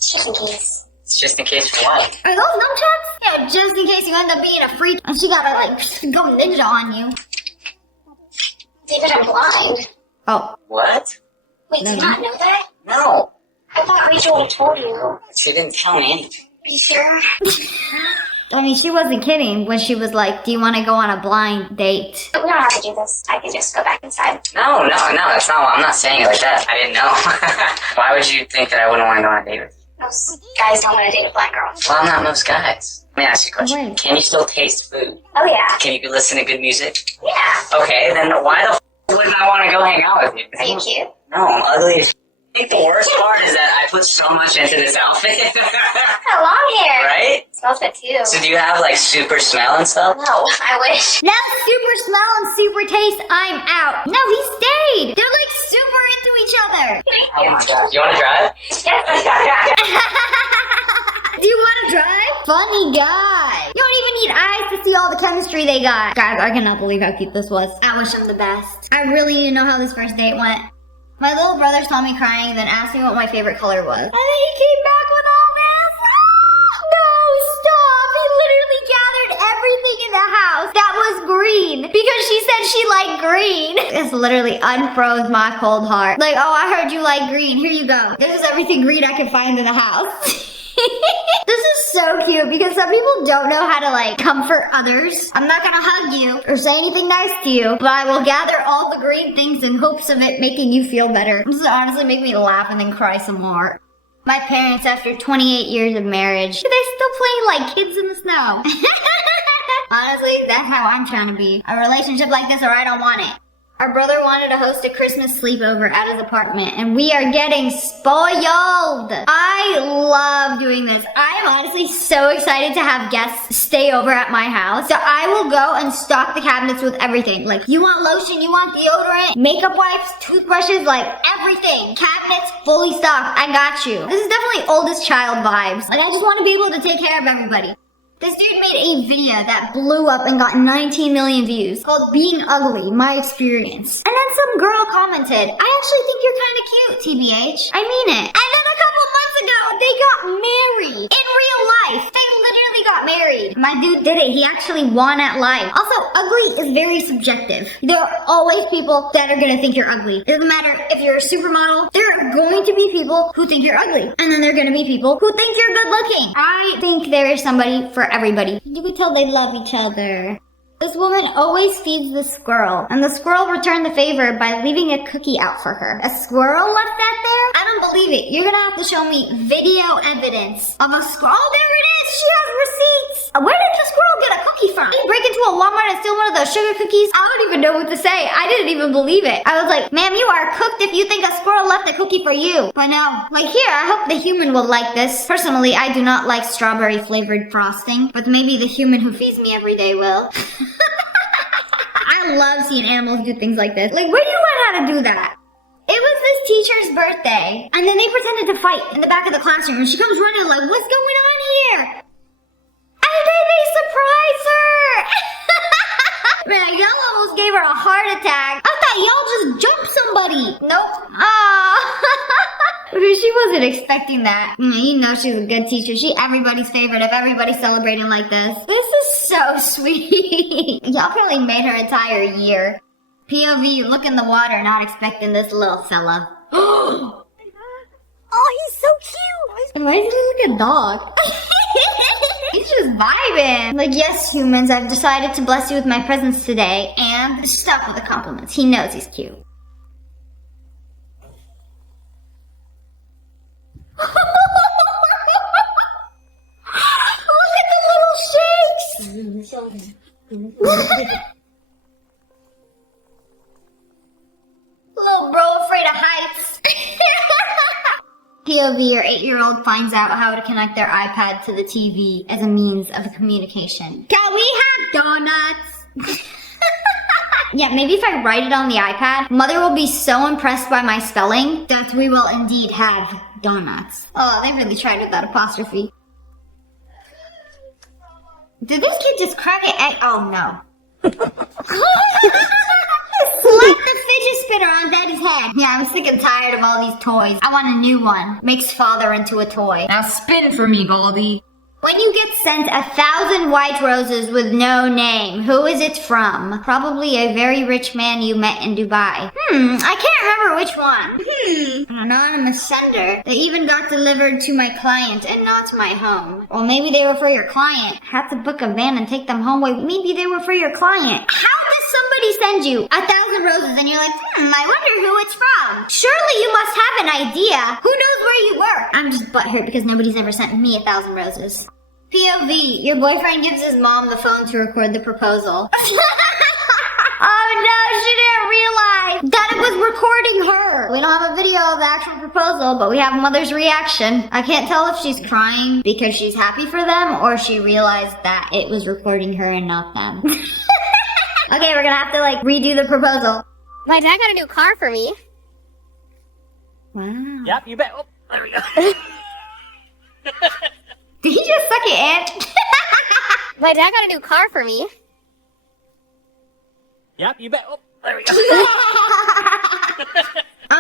chicken case. It's just in case for what? Are those nunchucks? Yeah, just in case you end up being a freak and she gotta like go ninja on you. David, I'm blind. Oh, What? Wait, did you not know that? No. I thought Rachel had told you. She didn't tell me anything. Are you sure? I mean, she wasn't kidding when she was like, do you want to go on a blind date? We don't have to do this. I can just go back inside. No, that's not. I'm not saying it like that. I didn't know. Why would you think that I wouldn't want to go on a date with you? Most guys don't want to date a black girl. Well, I'm not most guys. Let me ask you a question. Wait. Can you still taste food? Oh, yeah. Can you listen to good music? Yeah. Okay, then why the wouldn't I want to go hang out with you? Are you cute? No, I'm ugly as I think the worst part is that I put so much into this outfit. Got long hair. Right? Smells good, too. So do you have like super smell and stuff? No, I wish. Now super smell and super taste, I'm out. No, he stayed. They're like super into each other. Oh my god. You want to drive? Yes, I got Do you want to drive? Funny guy. You don't even need eyes to see all the chemistry they got. Guys, I cannot believe how cute this was. I wish him the best. I really need to know how this first date went. My little brother saw me crying, then asked me what my favorite color was. And then he came back with all this. No, stop. He literally gathered everything in the house that was green because she said she liked green. This literally unfroze my cold heart. Like, oh, I heard you like green. Here you go. This is everything green I can find in the house. This is so cute because some people don't know how to like comfort others. I'm not gonna hug you or say anything nice to you, but I will gather all the green things in hopes of it making you feel better. This honestly make me laugh and then cry some more. My parents, after 28 years of marriage, they still play like kids in the snow. Honestly, that's how I'm trying to be. A relationship like this or I don't want it. Our brother wanted to host a Christmas sleepover at his apartment, and we are getting spoiled. I love doing this. I am honestly so excited to have guests stay over at my house. So I will go and stock the cabinets with everything. Like, you want lotion, you want deodorant, makeup wipes, toothbrushes, like everything. Cabinets fully stocked. I got you. This is definitely oldest child vibes. Like, I just want to be able to take care of everybody. This dude made a video that blew up and got 19 million views called Being Ugly, My Experience. And then some girl commented, I actually think you're kind of cute, TBH. I mean it. And then a couple months ago, they got married. In real life. They literally got married. My dude did it. He actually won at life. Also, ugly is very subjective. There are always people that are going to think you're ugly. It doesn't matter if you're a supermodel. There are going to be people who think you're ugly. And then there are going to be people who think you're good looking. I think there is somebody for everybody. You can tell they love each other. This woman always feeds the squirrel, and the squirrel returned the favor by leaving a cookie out for her. A squirrel left that there? I don't believe it. You're gonna have to show me video evidence of a squirrel. Oh, there it is! She has receipts! Where did the squirrel get a cookie from? Did he break into a Walmart and steal one of those sugar cookies? I don't even know what to say. I didn't even believe it. I was like, ma'am, you are cooked if you think a squirrel left a cookie for you. But no. Like, here, I hope the human will like this. Personally, I do not like strawberry flavored frosting, but maybe the human who feeds me every day will. I love seeing animals do things like this. Like, where do you learn how to do that? It was this teacher's birthday, and then they pretended to fight in the back of the classroom, and she comes running like, what's going on here? And then they surprise her! Man, y'all almost gave her a heart attack. I thought y'all just jumped somebody. Nope. She wasn't expecting that. You know she's a good teacher. She's everybody's favorite if everybody's celebrating like this. This is so sweet. Y'all probably made her entire year. POV, look in the water, not expecting this little fella. Oh, he's so cute. Why does he look like a dog? He's just vibing. Like, yes, humans, I've decided to bless you with my presence today. And stop with the compliments. He knows he's cute. Look at the little shakes. Little bro afraid of heights. POV, POV, your 8-year-old finds out how to connect their iPad to the TV as a means of communication. Can we have donuts? Yeah, maybe if I write it on the iPad, Mother will be so impressed by my spelling that we will indeed have donuts. Oh, they really tried with that apostrophe. Did this kid just crack an egg? Oh no. Slap the fidget spinner on Daddy's head. Yeah, I'm sick and tired of all these toys. I want a new one. Makes father into a toy. Now spin for me, Goldie. When you get sent 1,000 white roses with no name, who is it from? Probably a very rich man you met in Dubai. I can't remember which one. An anonymous sender. They even got delivered to my client and not my home. Or maybe they were for your client. Had to book a van and take them home. Wait, maybe they were for your client. How does somebody send you 1,000 roses and you're like, I wonder who it's from? Surely you must have an idea. Who knows where you were? I'm just butthurt because nobody's ever sent me 1,000 roses. POV, your boyfriend gives his mom the phone to record the proposal. Oh no, she didn't realize that it was recording her. We don't have a video of the actual proposal, but we have Mother's reaction. I can't tell if she's crying because she's happy for them or she realized that it was recording her and not them. Okay, we're gonna have to redo the proposal. My dad got a new car for me. Wow. Yep, you bet. Oh, there we go. Did he just suck it, Aunt? My dad got a new car for me. Yep, you bet. Oh, there we go.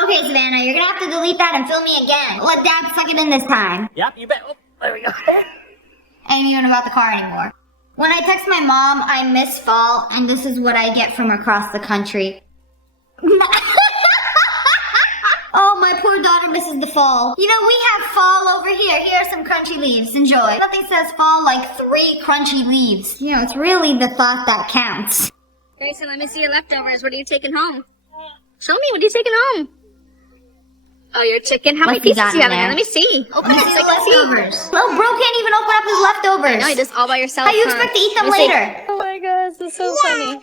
Okay, Savannah, you're gonna have to delete that and film me again. Let Dad suck it in this time. Yep, you bet. Oh, there we go. Ain't even about the car anymore. When I text my mom, I miss fall, and this is what I get from across the country. Oh, my poor daughter misses the fall. You know, we have fall over here. Here are some crunchy leaves. Enjoy. Nothing says fall like 3 crunchy leaves. You know, it's really the thought that counts. Grayson, let me see your leftovers. What are you taking home? Show me, what are you taking home? Oh, your chicken. How many What's he pieces got do you have in in there? there? Let me see. Open Let it me so see I the can see. leftovers. Little bro can't even open up his leftovers. No, you just all by yourself. How you huh? expect to eat them Let me see. later? Oh my gosh, that's so funny.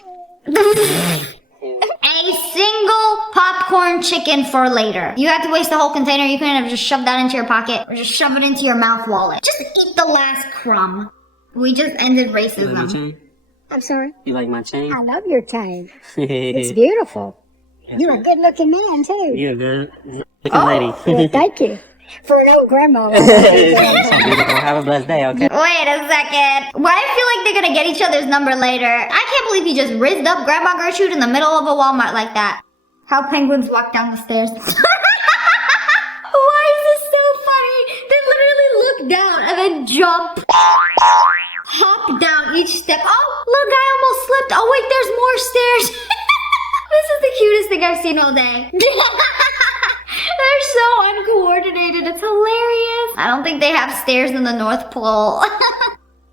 A single popcorn chicken for later. You had to waste the whole container. You couldn't have just shoved that into your pocket or just shove it into your mouth wallet. Just eat the last crumb. We just ended racism. I'm sorry. You like my chain? I love your chain. It's beautiful. You're a good-looking man, too. You're a good looking lady. Well, thank you. For an old grandma. Have a blessed day, okay? Wait a second. Why I feel like they're gonna get each other's number later? I can't believe he just rizzed up Grandma Gertrude in the middle of a Walmart like that. How penguins walk down the stairs. Why is this so funny? They literally look down and then jump. Hop down each step. Oh, little guy almost slipped. Oh wait, there's more stairs. This is the cutest thing I've seen all day. They're so uncoordinated. It's hilarious. I don't think they have stairs in the North Pole.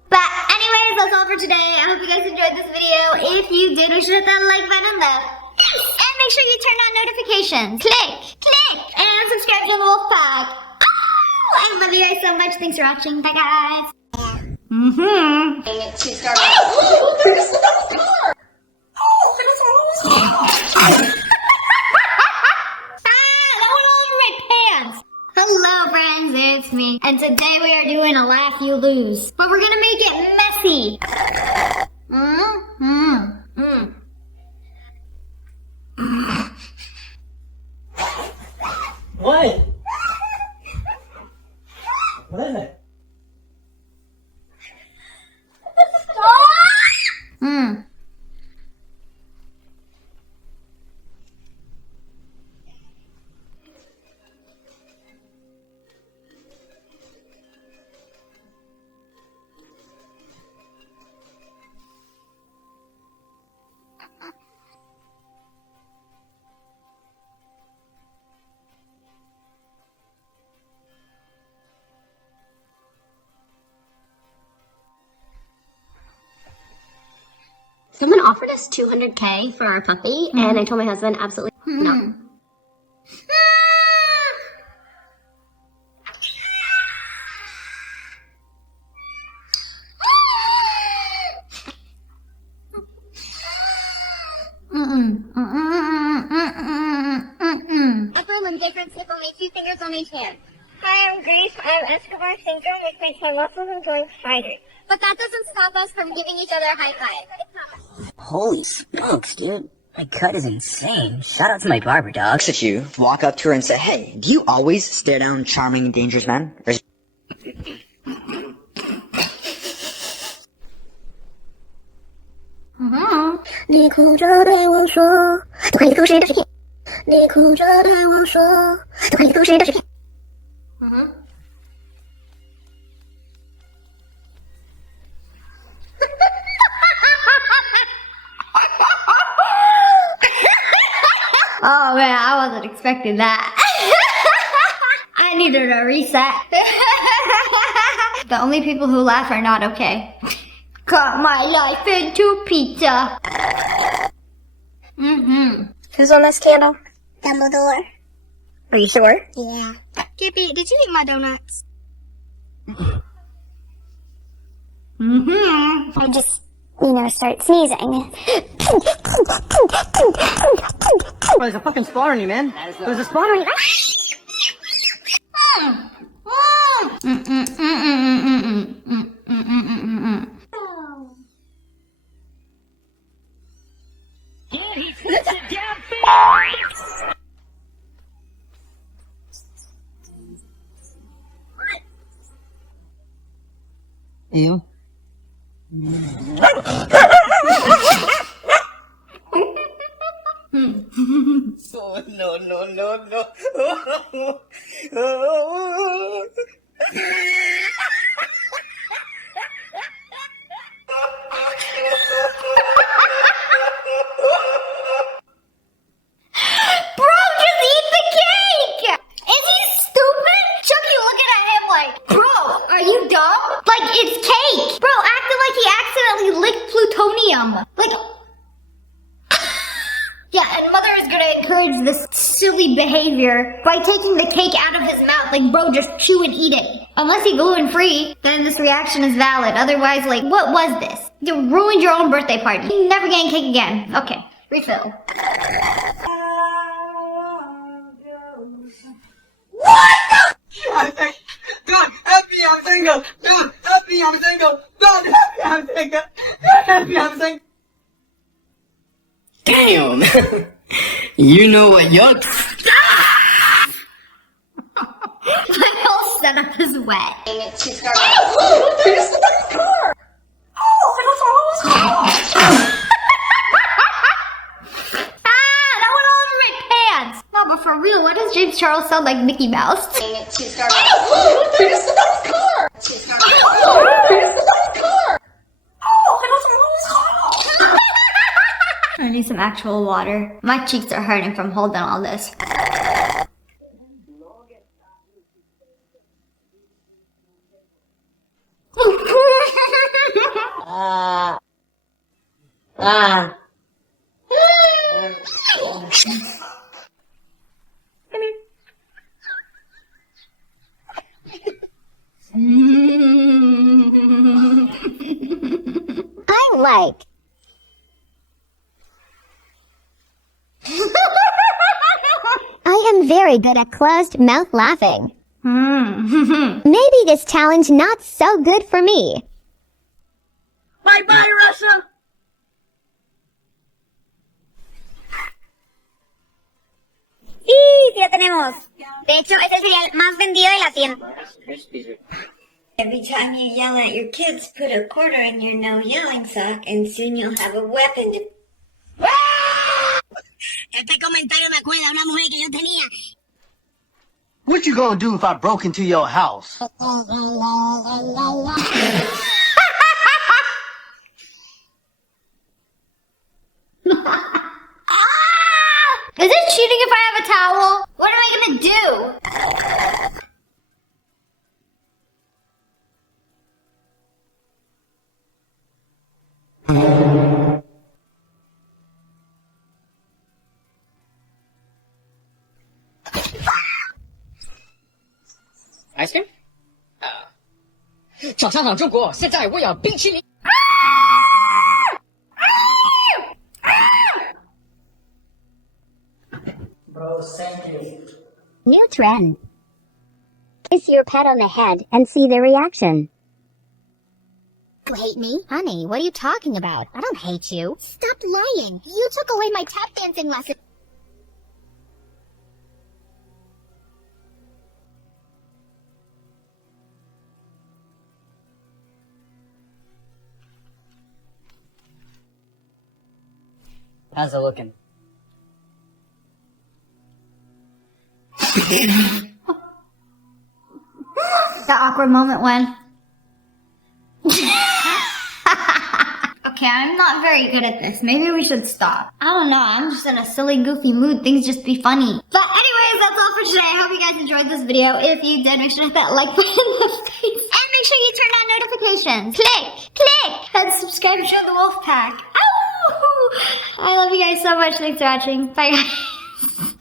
But anyways, that's all for today. I hope you guys enjoyed this video. If you did, make sure to hit that like button though. And make sure you turn on notifications. Click. And subscribe to the Wolf Pack. Oh, I love you guys so much. Thanks for watching. Bye guys. Hello friends, it's me. And today we are doing a laugh you lose. But we're gonna make it messy. What? What is it? Someone offered us $200K for our puppy, and I told my husband absolutely no. Upper limb difference hip only 2 fingers on each hand. Escobar syndrome, which makes my muscles and joints tighter. But that doesn't stop us from giving each other a high five. Holy smokes, dude. My cut is insane. Shout out to my barber, dog. Looks at you, walk up to her and say, hey, do you always stare down charming and dangerous men? Or is-你哭着对我说，都快一个故事的视频。你哭着对我说，都快一个故事的视频。Oh man, I wasn't expecting that. I needed a reset. The only people who laugh are not okay. Cut my life into pizza. Who's on this candle? Dumbledore. Are you sure? Yeah. Kippy, did you eat my donuts? I just, start sneezing. Oh, there's a fucking spawn on you, man. There's a spawn on you. Ew. Oh, no. Bro, just eat the cake! Is he stupid? Chucky looking at him like, bro, are you dumb? Like, it's cake! Bro, acting like he accidentally licked plutonium. Like, yeah, and Mother is gonna encourage this silly behavior by taking the cake out of his mouth. Like, bro, just chew and eat it. Unless he's gluten-free, then this reaction is valid. Otherwise, like, what was this? You ruined your own birthday party. You're never getting cake again. Okay, refill. God, help me, I'm single! God, help me, I'm single! God, help me, I'm single! God, help me, I'm single! Damn! You know what you're... My whole setup is wet. That went all over my pants. No, but for real, why does James Charles sound like Mickey Mouse? I need some actual water. My cheeks are hurting from holding all this. I'm like... I am very good at closed mouth laughing. Maybe this challenge not so good for me. Bye-bye, Russia! Sí, sí lo tenemos. De hecho, es el cereal más vendido de la tienda. Every time you yell at your kids, put a quarter in your no yelling sock, and soon you'll have a weapon to... Este comentario me acuerda a una mujer que yo tenía. What you gonna do if I broke into your house? Is it cheating if I have a towel? What am I gonna do? Ice cream? 早上好，中国！现在我要冰淇淋。Bro, thank you. New trend. kiss your pet on the head and see their reaction. You hate me? Honey, what are you talking about? I don't hate you. Stop lying. You took away my tap dancing lesson. How's it looking? That awkward moment when... Okay, I'm not very good at this. Maybe we should stop. I don't know. I'm just in a silly, goofy mood. Things just be funny. But anyways, that's all for today. I hope you guys enjoyed this video. If you did, make sure to hit that like button in the face. And make sure you turn on notifications. Click! And subscribe to the Wolf Pack. Ow! I love you guys so much. Thanks for watching. Bye, guys.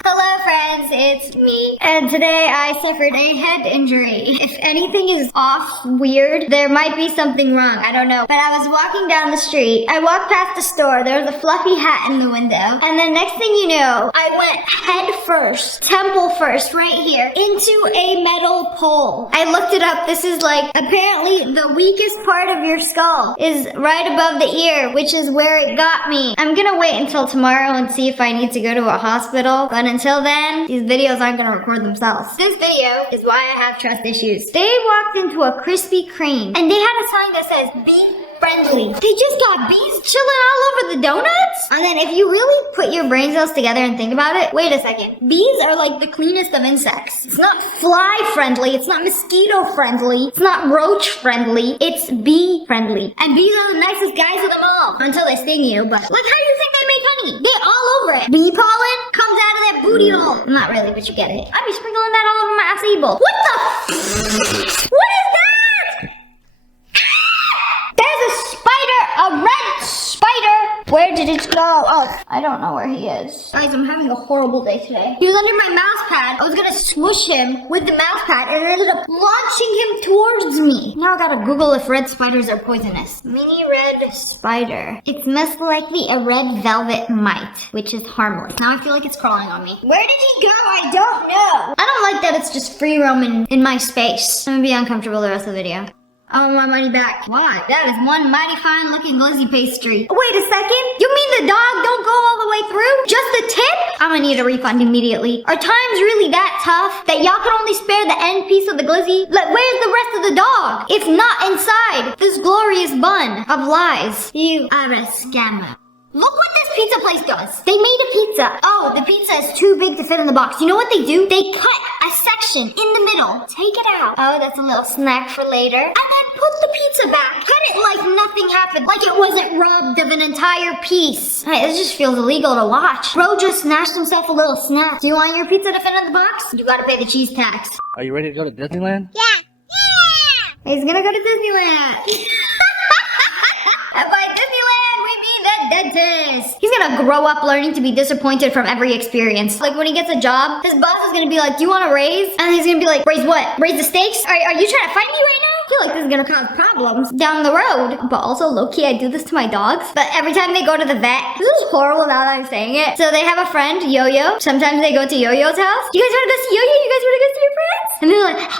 Hello friends, it's me. And today I suffered a head injury. If anything is off weird, there might be something wrong. I don't know. But I was walking down the street. I walked past the store. There was a fluffy hat in the window. And then next thing you know, I went head first, temple first, right here, into a metal pole. I looked it up. This is like, apparently the weakest part of your skull is right above the ear, which is where it got me. I'm gonna wait until tomorrow and see if I need to go to a hospital. But until then, these videos aren't gonna record themselves. This video is why I have trust issues. They walked into a Krispy Kreme and they had a sign that says, "Be friendly." They just got bees chilling all over the donuts? And then if you really put your brain cells together and think about it, wait a second. Bees are like the cleanest of insects. It's not fly friendly. It's not mosquito friendly. It's not roach friendly. It's bee friendly. And bees are the nicest guys of them all. Until they sting you, but like how do you think they make honey? They're all over it. Bee pollen comes out of their booty hole. Not really, but you get it. I'd be sprinkling that all over my acai. What the? What is that? There's a spider, a red spider. Where did it go? Oh, I don't know where he is. Guys, I'm having a horrible day today. He was under my mouse pad. I was gonna swoosh him with the mouse pad and I ended up launching him towards me. Now I gotta Google if red spiders are poisonous. Mini red spider. It's most likely a red velvet mite, which is harmless. Now I feel like it's crawling on me. Where did he go? I don't know. I don't like that it's just free roaming in my space. I'm gonna be uncomfortable the rest of the video. I want my money back. Why? That is one mighty fine looking glizzy pastry. Wait a second. You mean the dog don't go all the way through? Just the tip? I'm gonna need a refund immediately. Are times really that tough that y'all can only spare the end piece of the glizzy? Like, where's the rest of the dog? It's not inside this glorious bun of lies. You are a scammer. Look what this pizza place does. They made a pizza. Oh, the pizza is too big to fit in the box. You know what they do? They cut a section in the middle. Take it out. Oh, that's a little snack for later. And then put the pizza back. Cut it like nothing happened. Like it wasn't robbed of an entire piece. Hey, this just feels illegal to watch. Bro just snatched himself a little snack. Do you want your pizza to fit in the box? You gotta pay the cheese tax. Are you ready to go to Disneyland? Yeah. He's gonna go to Disneyland. And by Disneyland, we mean that dentist. He's gonna grow up learning to be disappointed from every experience. Like when he gets a job, his boss is gonna be like, "Do you want a raise?" And he's gonna be like, "Raise what? Raise the stakes? Are you trying to fight me right now?" I feel like this is gonna cause problems down the road. But also, low-key, I do this to my dogs. But every time they go to the vet, this is horrible now that I'm saying it. So they have a friend, Yo-Yo. Sometimes they go to Yo-Yo's house. You guys wanna go see Yo-Yo? You guys wanna go see your friends? And they're like,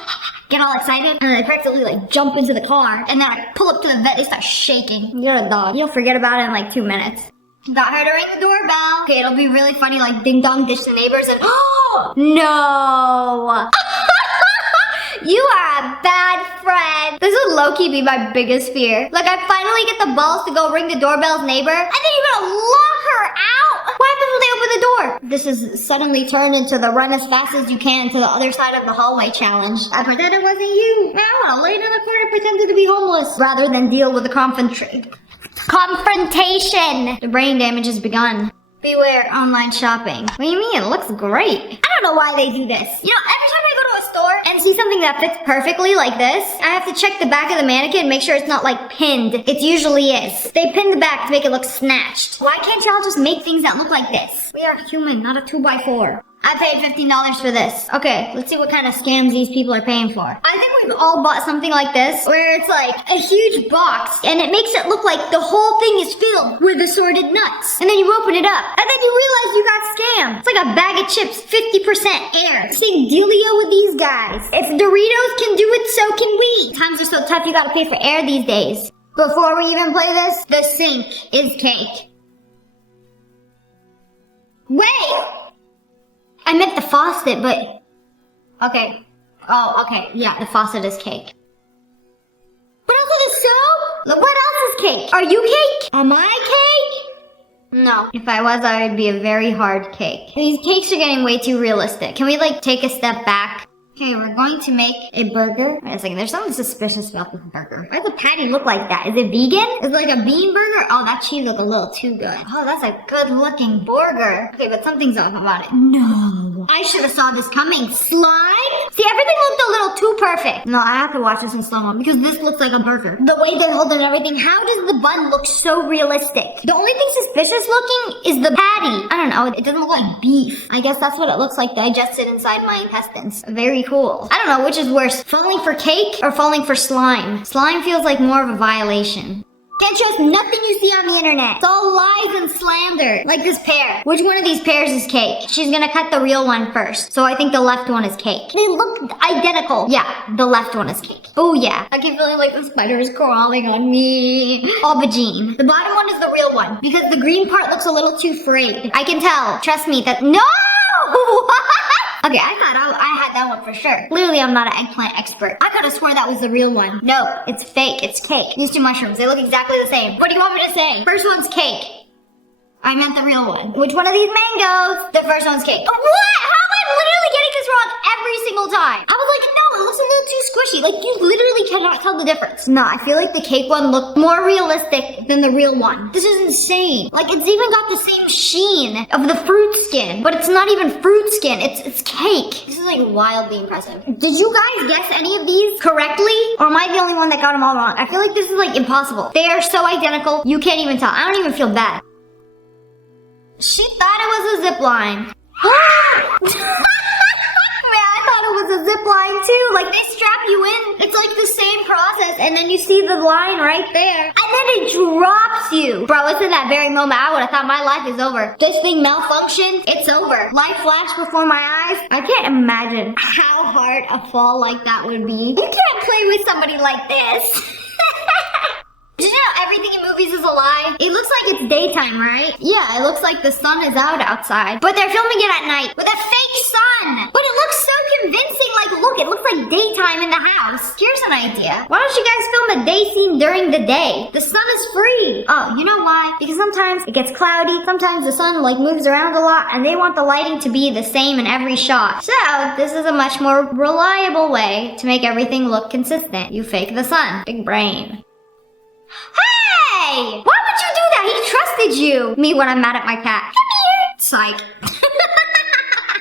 get all excited, and then they practically like jump into the car, and then I pull up to the vet, they start shaking. You're a dog. You'll forget about it in like 2 minutes. Got her to ring the doorbell. Okay, it'll be really funny, like ding dong dish the neighbors and oh no! You are a bad friend. This would low-key be my biggest fear. Like I finally get the balls to go ring the doorbell's neighbor, and then you're gonna lock her out? What happens when they open the door? This is suddenly turned into the run as fast as you can to the other side of the hallway challenge. I pretend it wasn't you. Man, I wanna lay in a corner pretending to be homeless rather than deal with the confrontation. The brain damage has begun. Beware online shopping. What do you mean? It looks great. I don't know why they do this. You know, every time I go to a store and see something that fits perfectly like this, I have to check the back of the mannequin and make sure it's not like pinned. It usually is. They pin the back to make it look snatched. Why can't y'all just make things that look like this? We are human, not a 2x4. I paid $15 for this. Okay, let's see what kind of scams these people are paying for. I think we we've all bought something like this, where it's like a huge box, and it makes it look like the whole thing is filled with assorted nuts. And then you open it up, and then you realize you got scammed. It's like a bag of chips, 50% air. Same dealio with these guys. If Doritos can do it, so can we. Times are so tough, you gotta pay for air these days. Before we even play this, the sink is cake. Wait! I meant the faucet, but... Okay. Oh, okay. Yeah, the faucet is cake. What else is soap? What else is cake? Are you cake? Am I cake? No. If I was, I would be a very hard cake. These cakes are getting way too realistic. Can we, like, take a step back? Okay, we're going to make a burger. Wait a second, there's something suspicious about this burger. Why does the patty look like that? Is it vegan? Is it like a bean burger? Oh, that cheese looks a little too good. Oh, that's a good looking burger. Okay, but something's off about it. No. I should have saw this coming. Slime? See, everything looked a little too perfect. No, I have to watch this in slow-mo because this looks like a burger. The way they're holding everything, how does the bun look so realistic? The only thing suspicious looking is the patty. I don't know, it doesn't look like beef. I guess that's what it looks like digested inside my intestines. Very cool. I don't know which is worse, falling for cake or falling for slime. Slime feels like more of a violation. Can't trust nothing you see on the internet. It's all lies and slander. Like this pear. Which one of these pears is cake? She's gonna cut the real one first. So I think the left one is cake. They look identical. Yeah, the left one is cake. Oh yeah. I keep feeling like the spider is crawling on me. Aubergine. The bottom one is the real one. Because the green part looks a little too frayed. I can tell. Trust me that- No! Okay, I thought I had that one for sure. Clearly, I'm not an eggplant expert. I could have sworn that was the real one. No, it's fake. It's cake. These two mushrooms, they look exactly the same. What do you want me to say? First one's cake. I meant the real one. Which one of these mangoes? The first one's cake. What? How am I literally getting this wrong every single time? I was like, no, it looks a little too squishy. Like, you literally cannot tell the difference. No, I feel like the cake one looked more realistic than the real one. This is insane. Like, it's even got the same sheen of the fruit skin, but it's not even fruit skin. It's cake. This is like wildly impressive. Did you guys guess any of these correctly? Or am I the only one that got them all wrong? I feel like this is like impossible. They are so identical, you can't even tell. I don't even feel bad. She thought it was a zip line. Man, I thought it was a zip line too. Like, they strap you in. It's like the same process, and then you see the line right there. And then it drops you. Bro, it's in that very moment I would have thought my life is over. This thing malfunctioned. It's over. Life flashed before my eyes. I can't imagine how hard a fall like that would be. You can't play with somebody like this. Did you know everything in movies is a lie? It looks like it's daytime, right? Yeah, it looks like the sun is out outside. But they're filming it at night with a fake sun. But it looks so convincing. Like, look, it looks like daytime in the house. Here's an idea. Why don't you guys film a day scene during the day? The sun is free. Oh, you know why? Because sometimes it gets cloudy. Sometimes the sun, like, moves around a lot. And they want the lighting to be the same in every shot. So, this is a much more reliable way to make everything look consistent. You fake the sun. Big brain. Hey! Why would you do that? He trusted you. Me when I'm mad at my cat. Come here. Psych.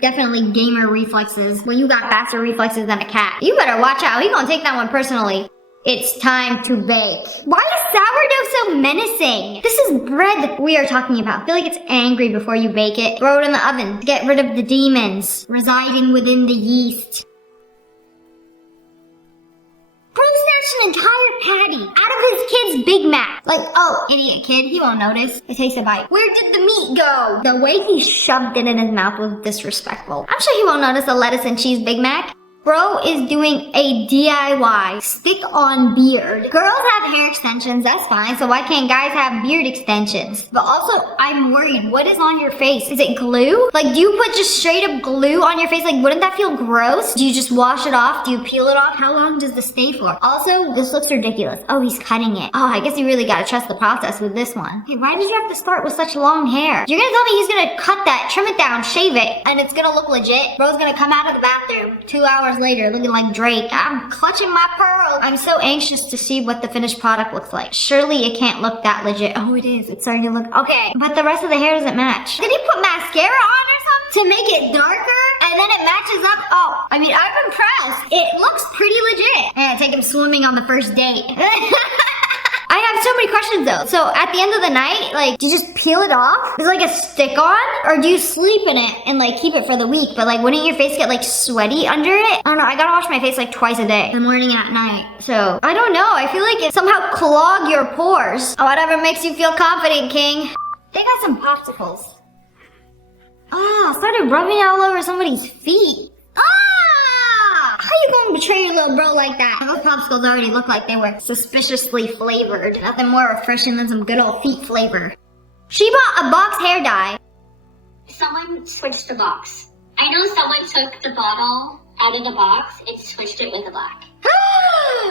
Definitely gamer reflexes. Well, you got faster reflexes than a cat. You better watch out. He gonna take that one personally. It's time to bake. Why is sourdough so menacing? This is bread we are talking about. I feel like it's angry before you bake it. Throw it in the oven to get rid of the demons residing within the yeast. Bro snatched an entire patty out of his kid's Big Mac. Like, oh, idiot kid, he won't notice. It takes a bite. Where did the meat go? The way he shoved it in his mouth was disrespectful. I'm sure he won't notice a lettuce and cheese Big Mac. Bro is doing a DIY stick-on beard. Girls have hair extensions, that's fine, so why can't guys have beard extensions? But also, I'm worried, what is on your face? Is it glue? Like, do you put just straight up glue on your face? Like, wouldn't that feel gross? Do you just wash it off? Do you peel it off? How long does this stay for? Also, this looks ridiculous. Oh, he's cutting it. Oh, I guess you really gotta trust the process with this one. Hey, why did you have to start with such long hair? You're gonna tell me he's gonna cut that, trim it down, shave it, and it's gonna look legit? Bro's gonna come out of the bathroom 2 hours later looking like Drake. I'm clutching my pearls. I'm so anxious to see what the finished product looks like. Surely it can't look that legit. Oh, it is. It's starting to look okay. But the rest of the hair doesn't match. Did he put mascara on or something to make it darker? And then it matches up? Oh, I mean, I'm impressed. It looks pretty legit. And take him swimming on the first date. I have so many questions though. So at the end of the night, like, do you just peel it off? Is it like a stick on? Or do you sleep in it and like keep it for the week? But like, wouldn't your face get like sweaty under it? I don't know, I gotta wash my face like twice a day. In the morning and at night. So, I don't know. I feel like it somehow clog your pores. Whatever makes you feel confident, King. They got some popsicles. Ah, started rubbing all over somebody's feet. Ah! How you gonna betray your little bro like that? Those popsicles already look like they were suspiciously flavored. Nothing more refreshing than some good old feet flavor. She bought a box hair dye. Someone switched the box. I know someone took the bottle out of the box and switched it with a black.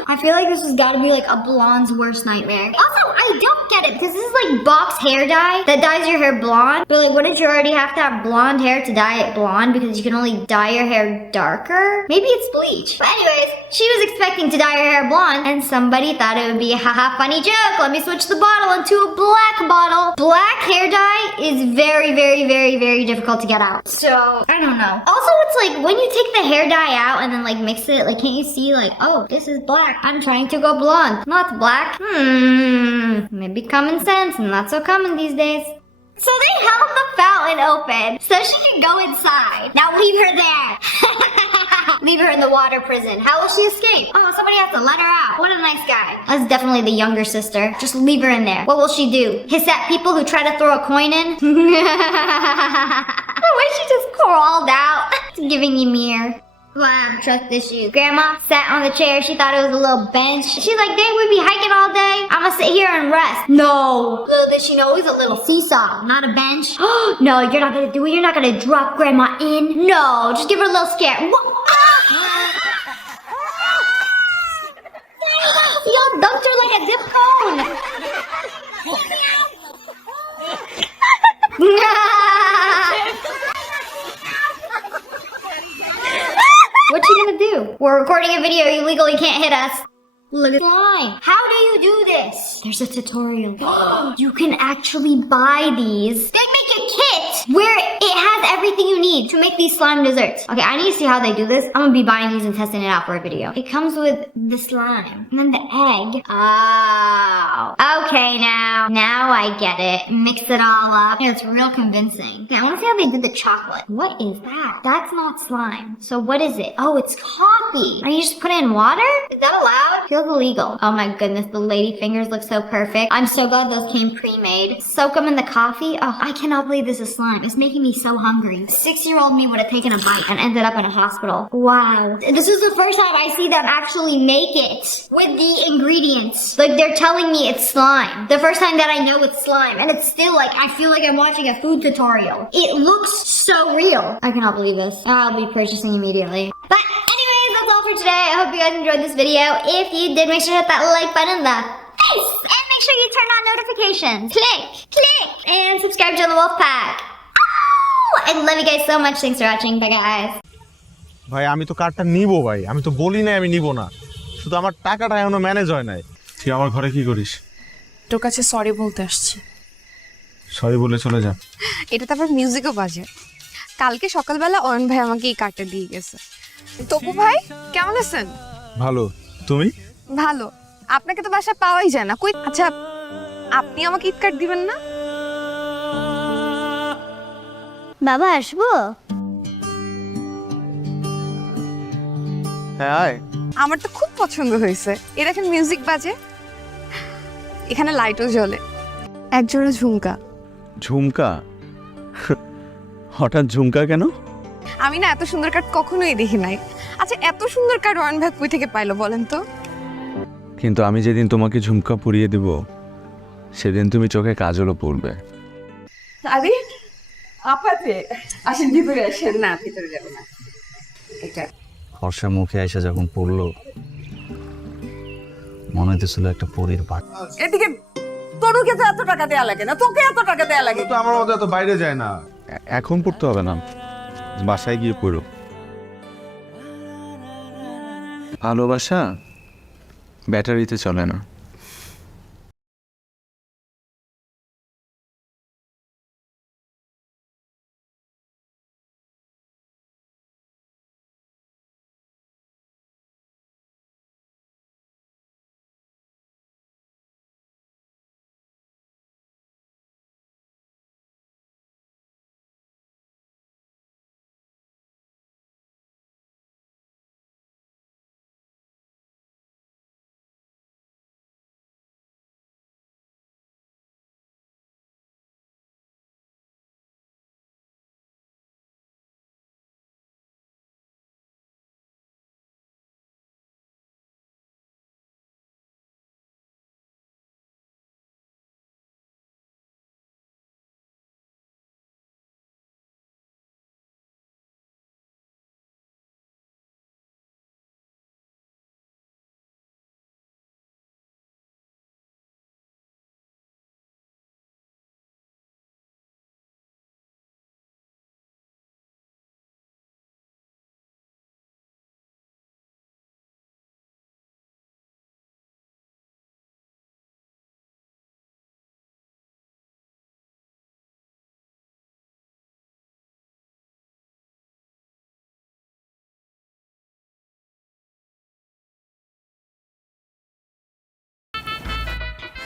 I feel like this has got to be like a blonde's worst nightmare. Also, I don't get it because this is like box hair dye that dyes your hair blonde. But like, wouldn't you already have to have blonde hair to dye it blonde because you can only dye your hair darker? Maybe it's bleach. But anyways, she was expecting to dye her hair blonde and somebody thought it would be a haha funny joke. Let me switch the bottle into a black bottle. Black hair dye is very, very, very, very difficult to get out. So, I don't know. Also, it's like when you take the hair dye out and then like mix it, like can't you see like, oh, this is black. I'm trying to go blonde. Not black. Maybe common sense, and not so common these days. So they held the fountain open so she could go inside. Now leave her there. Leave her in the water prison. How will she escape? Oh, somebody has to let her out. What a nice guy. That's definitely the younger sister. Just leave her in there. What will she do? Hiss at people who try to throw a coin in? I wish she just crawled out. It's giving you mirror. Wow, trust issues. Grandma sat on the chair. She thought it was a little bench. She's like, dang, we'd be hiking all day. I'm gonna sit here and rest. No. Little did she know it was a little seesaw, not a bench. No, you're not gonna do it. You're not gonna drop Grandma in. No, just give her a little scare. Y'all dumped her like a dip cone. What you gonna do? We're recording a video. You legally can't hit us. Look at the line. How do you do this? There's a tutorial. You can actually buy these. They make a kit where it has everything you need to make these slime desserts. Okay, I need to see how they do this. I'm gonna be buying these and testing it out for a video. It comes with the slime and then the egg. Oh. Okay, now I get it. Mix it all up. Yeah, it's real convincing. Okay, I wanna see how they did the chocolate. What is that? That's not slime. So what is it? Oh, it's coffee. And you just put it in water? Is that allowed? Feels illegal. Oh my goodness, the lady fingers look so perfect. I'm so glad those came pre-made. Soak them in the coffee. Oh, I cannot believe this is slime. It's making me so hungry. 6-year-old me would have taken a bite and ended up in a hospital. Wow. This is the first time I see them actually make it with the ingredients. Like they're telling me it's slime. The first time that I know it's slime. And it's still like, I feel like I'm watching a food tutorial. It looks so real. I cannot believe this. I'll be purchasing immediately. But anyways, that's all for today. I hope you guys enjoyed this video. If you did, make sure to hit that like button in the face. And make sure you turn on notifications. Click. And subscribe to the Wolf Pack. Oh, I love you guys so much. Thanks for watching. Bye guys. ভাই আমি তো কার্ডটা নিব ভাই আমি তো বলি না আমি নিব না শুধু আমার টাকাটা এখনো ম্যানেজ হয় নাই তুই আমার ঘরে কি করিস তোর কাছে সরি বলতে আসছি সরি বলে চলে যা এটা তো আবার মিউজিকও বাজে কালকে সকালবেলা অয়ন ভাই আমাকে এই কার্ডটা দিয়ে গেছে তপু ভাই কেমন আছেন ভালো তুমি ভালো আপনাকে তো বাসায় পাওয়াই যায় না কই আচ্ছা আপনি আমাকে ঈদ কার্ড দিবেন না বাবা আসবো হ্যাঁ আয় আমার তো খুব পছন্দ হয়েছে এর এখন মিউজিক বাজে এখানে লাইটও জ্বলে একজোড়া ঝুমকা ঝুমকা হঠাৎ ঝুমকা কেন আমি না এত সুন্দর কার্ড কখনোই দেখি নাই আচ্ছা এত সুন্দর কার্ড অয়ন ভাই কই থেকে পাইলো বলেন তো কিন্তু আমি যেদিন তোমাকে ঝুমকা পরিয়ে দেব সেদিন তুমি চোখে কাজলও পড়বে আরে আপাতে আসেন ভিতরে আসেন না ভিতরে যাব না এটা হর্ষা মুখে এসে যখন পড়লো মনে হইতেছিল একটা পরীর পাট এদিকে তোরকে তো এত টাকা দেয়া লাগে না তোকে এত টাকা দেয়া লাগে তো আমার মতো এত বাইরে যায় না এখন পড়তে হবে না বাসায় গিয়ে পড়ো ভালোবাসা ব্যাটারিতে চলে না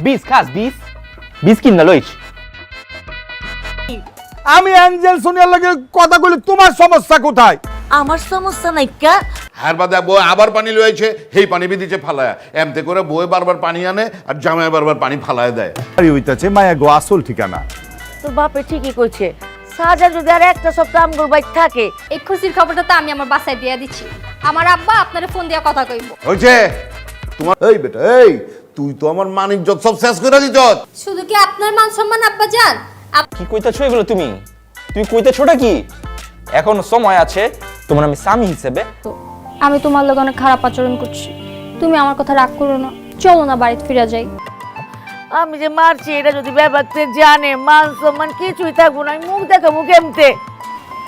বিষ খাস বিষ কিনা লইস। আমি অ্যাঞ্জেল সোনিয়ার লাগে কথা কইলে তোমার সমস্যা কোথায়? আমার সমস্যা নাই কা। হার বাদে বই আবার পানি লইছে, সেই পানি বিদিছে ফালায়া, এমতে করে বই বারবার পানি আনে আর জামাই বারবার পানি ফালায় দেয়। আরে ওইটাছে মায়া গো আসল ঠিকানা। তোর বাপে ঠিকই কইছে, সাজা যদি আর একটা সপ্তাহ আমগুর বাইক থাকে। এই খুশির খবরটা তো আমি আমার বাসায় দিয়ে দিচ্ছি। আমার আব্বা আপনারে ফোন দিয়া কথা কইব। হইছে তোমার এই বেটা এই তুই তো আমার মান ইজ্জত সব শেষ করে দিছ। শুধু কি আপনার মান সম্মান আব্বা জান? কি কইতাছো এগুলো তুমি কইতাছোটা কি? এখনো সময় আছে, তোমার আমি স্বামী হিসেবে। আমি তোমার লগে অনেক খারাপ আচরণ করছি, তুমি আমার কথা রাগ করো না, চলো না বাড়িতে ফিরে যাই। আমি যে মারছি এটা যদি ব্যাপারতে জানে, মান সম্মান কিছুই থাকবো না। মুখ দেখো মুখ এমতে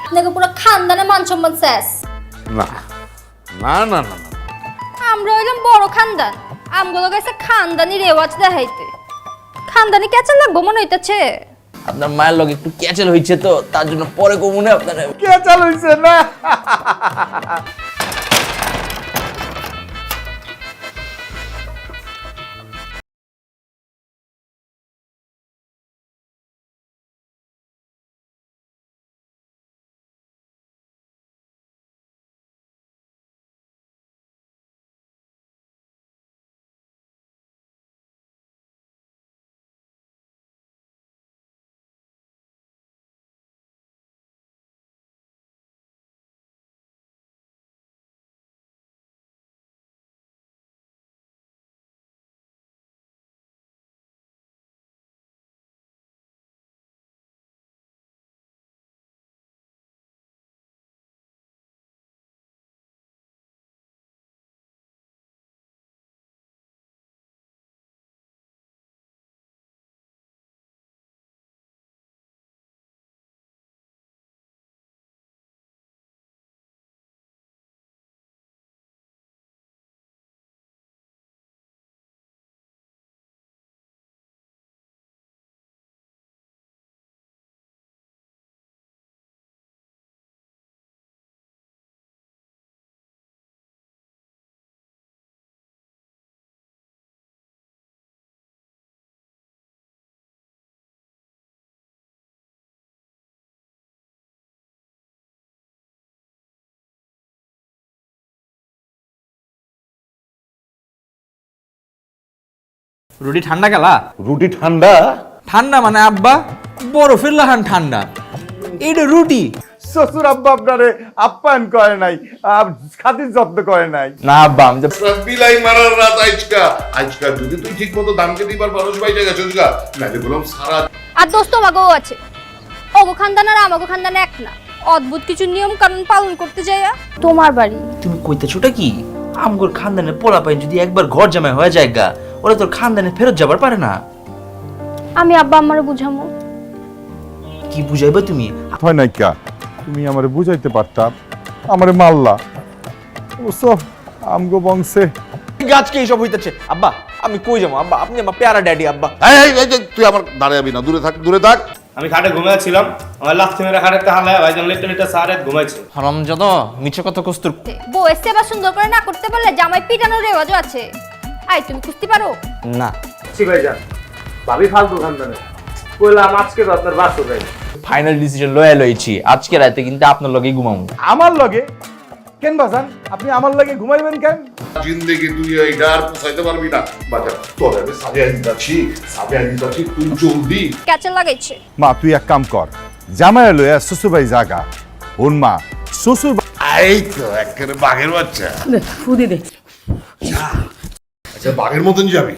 আপনাকে পুরো খানদানে মান সম্মান শেষ। না না না না আমরা হইলাম বড় খানদান, আমগুলো গেছে খানদানি রেওয়াজ দেখাইতে। খানদানি কেচা লাগবো মনে হইতাছে। আপনার মায়ের লগে একটু ক্যাচেল হইছে তো তার জন্য পরে কমুনে আপনার ক্যাচাল হইছে না। রুটি ঠান্ডা গেলা? রুটি ঠান্ডা? ঠান্ডা মানে আব্বা বরফের লাহান ঠান্ডা, এইটা রুটি। শ্বশুর আব্বা আপনারে আপ্যায়ন করে নাই, খাতির যত্ন করে নাই। না আব্বা আমি বিলাই মারার রাত আজকা যদি তুই ঠিক মতো দামকে দিবার মানুষ বাইরে গেছিস গা, নালে বললাম সারা। আর দোস্ত মাগো আছে, ওগো খানদান আর আমাগো খানদান এক না। অদ্ভুত কিছু নিয়ম কানুন পালন করতে যাইয়া তোমার বাড়ি। তুমি কইতেছোটা কি? আমগোর খানদানের পোলা পাইন যদি একবার ঘর জামাই হয়ে যায় গা, ওরা তোর খানদানে ফেরত যাবার পারে না। আমি আব্বা আমারে বুঝামো। কি বুঝাইবা তুমি? হয় নাই কা, তুমি আমারে বুঝাইতে পারতাম, আমারে মারলা। অবশ্য আমগো বংশে গাছকে এইসব হইতেছে। আব্বা আমি কই যাবো? আব্বা আপনি আমার প্যারা ড্যাডি। আব্বা তুই আমার দাঁড়াবি না, দূরে থাক দূরে থাক। আমি খাটে ঘুমাচ্ছিলাম, আমার লাথি মেরে খাটে হালায় ভাইজান লেটে লেটে সারে ঘুমাইছে। হারামজাদা মিছে কথা কস্তুর। বউয়ের সেবা সুন্দর করে না করতে পারলে জামাই পিটানোর রেওয়াজও আছে। আই তুমি কুস্তি পারো? না জি ভাইজান, ভাবি ফালতু খানদানে কইলাম আজকে তো আপনার বাসু ভাই। ফাইনাল ডিসিশন লয়ে লইছি, আজকে রাতে কিন্তু আপনার লগেই ঘুমাবো। আমার লগে কেন বাজান? আপনি আমার লগে ঘুমাইবেন কেন? জিন্দেগি তুই এইটা আর পোষাইতে পারবি না বাজার। তোর আমি সাবিয়া দিতাছি তুই জলদি ক্যাচে লাগাইছে। মা তুই এক কাম কর, জামাই লইয়া শ্বশুর বাড়ি জাগা। ওন মা শ্বশুর এই তো একেবারে বাঘের বাচ্চা। ফুদি দে। আচ্ছা বাঘের মতন যাবি?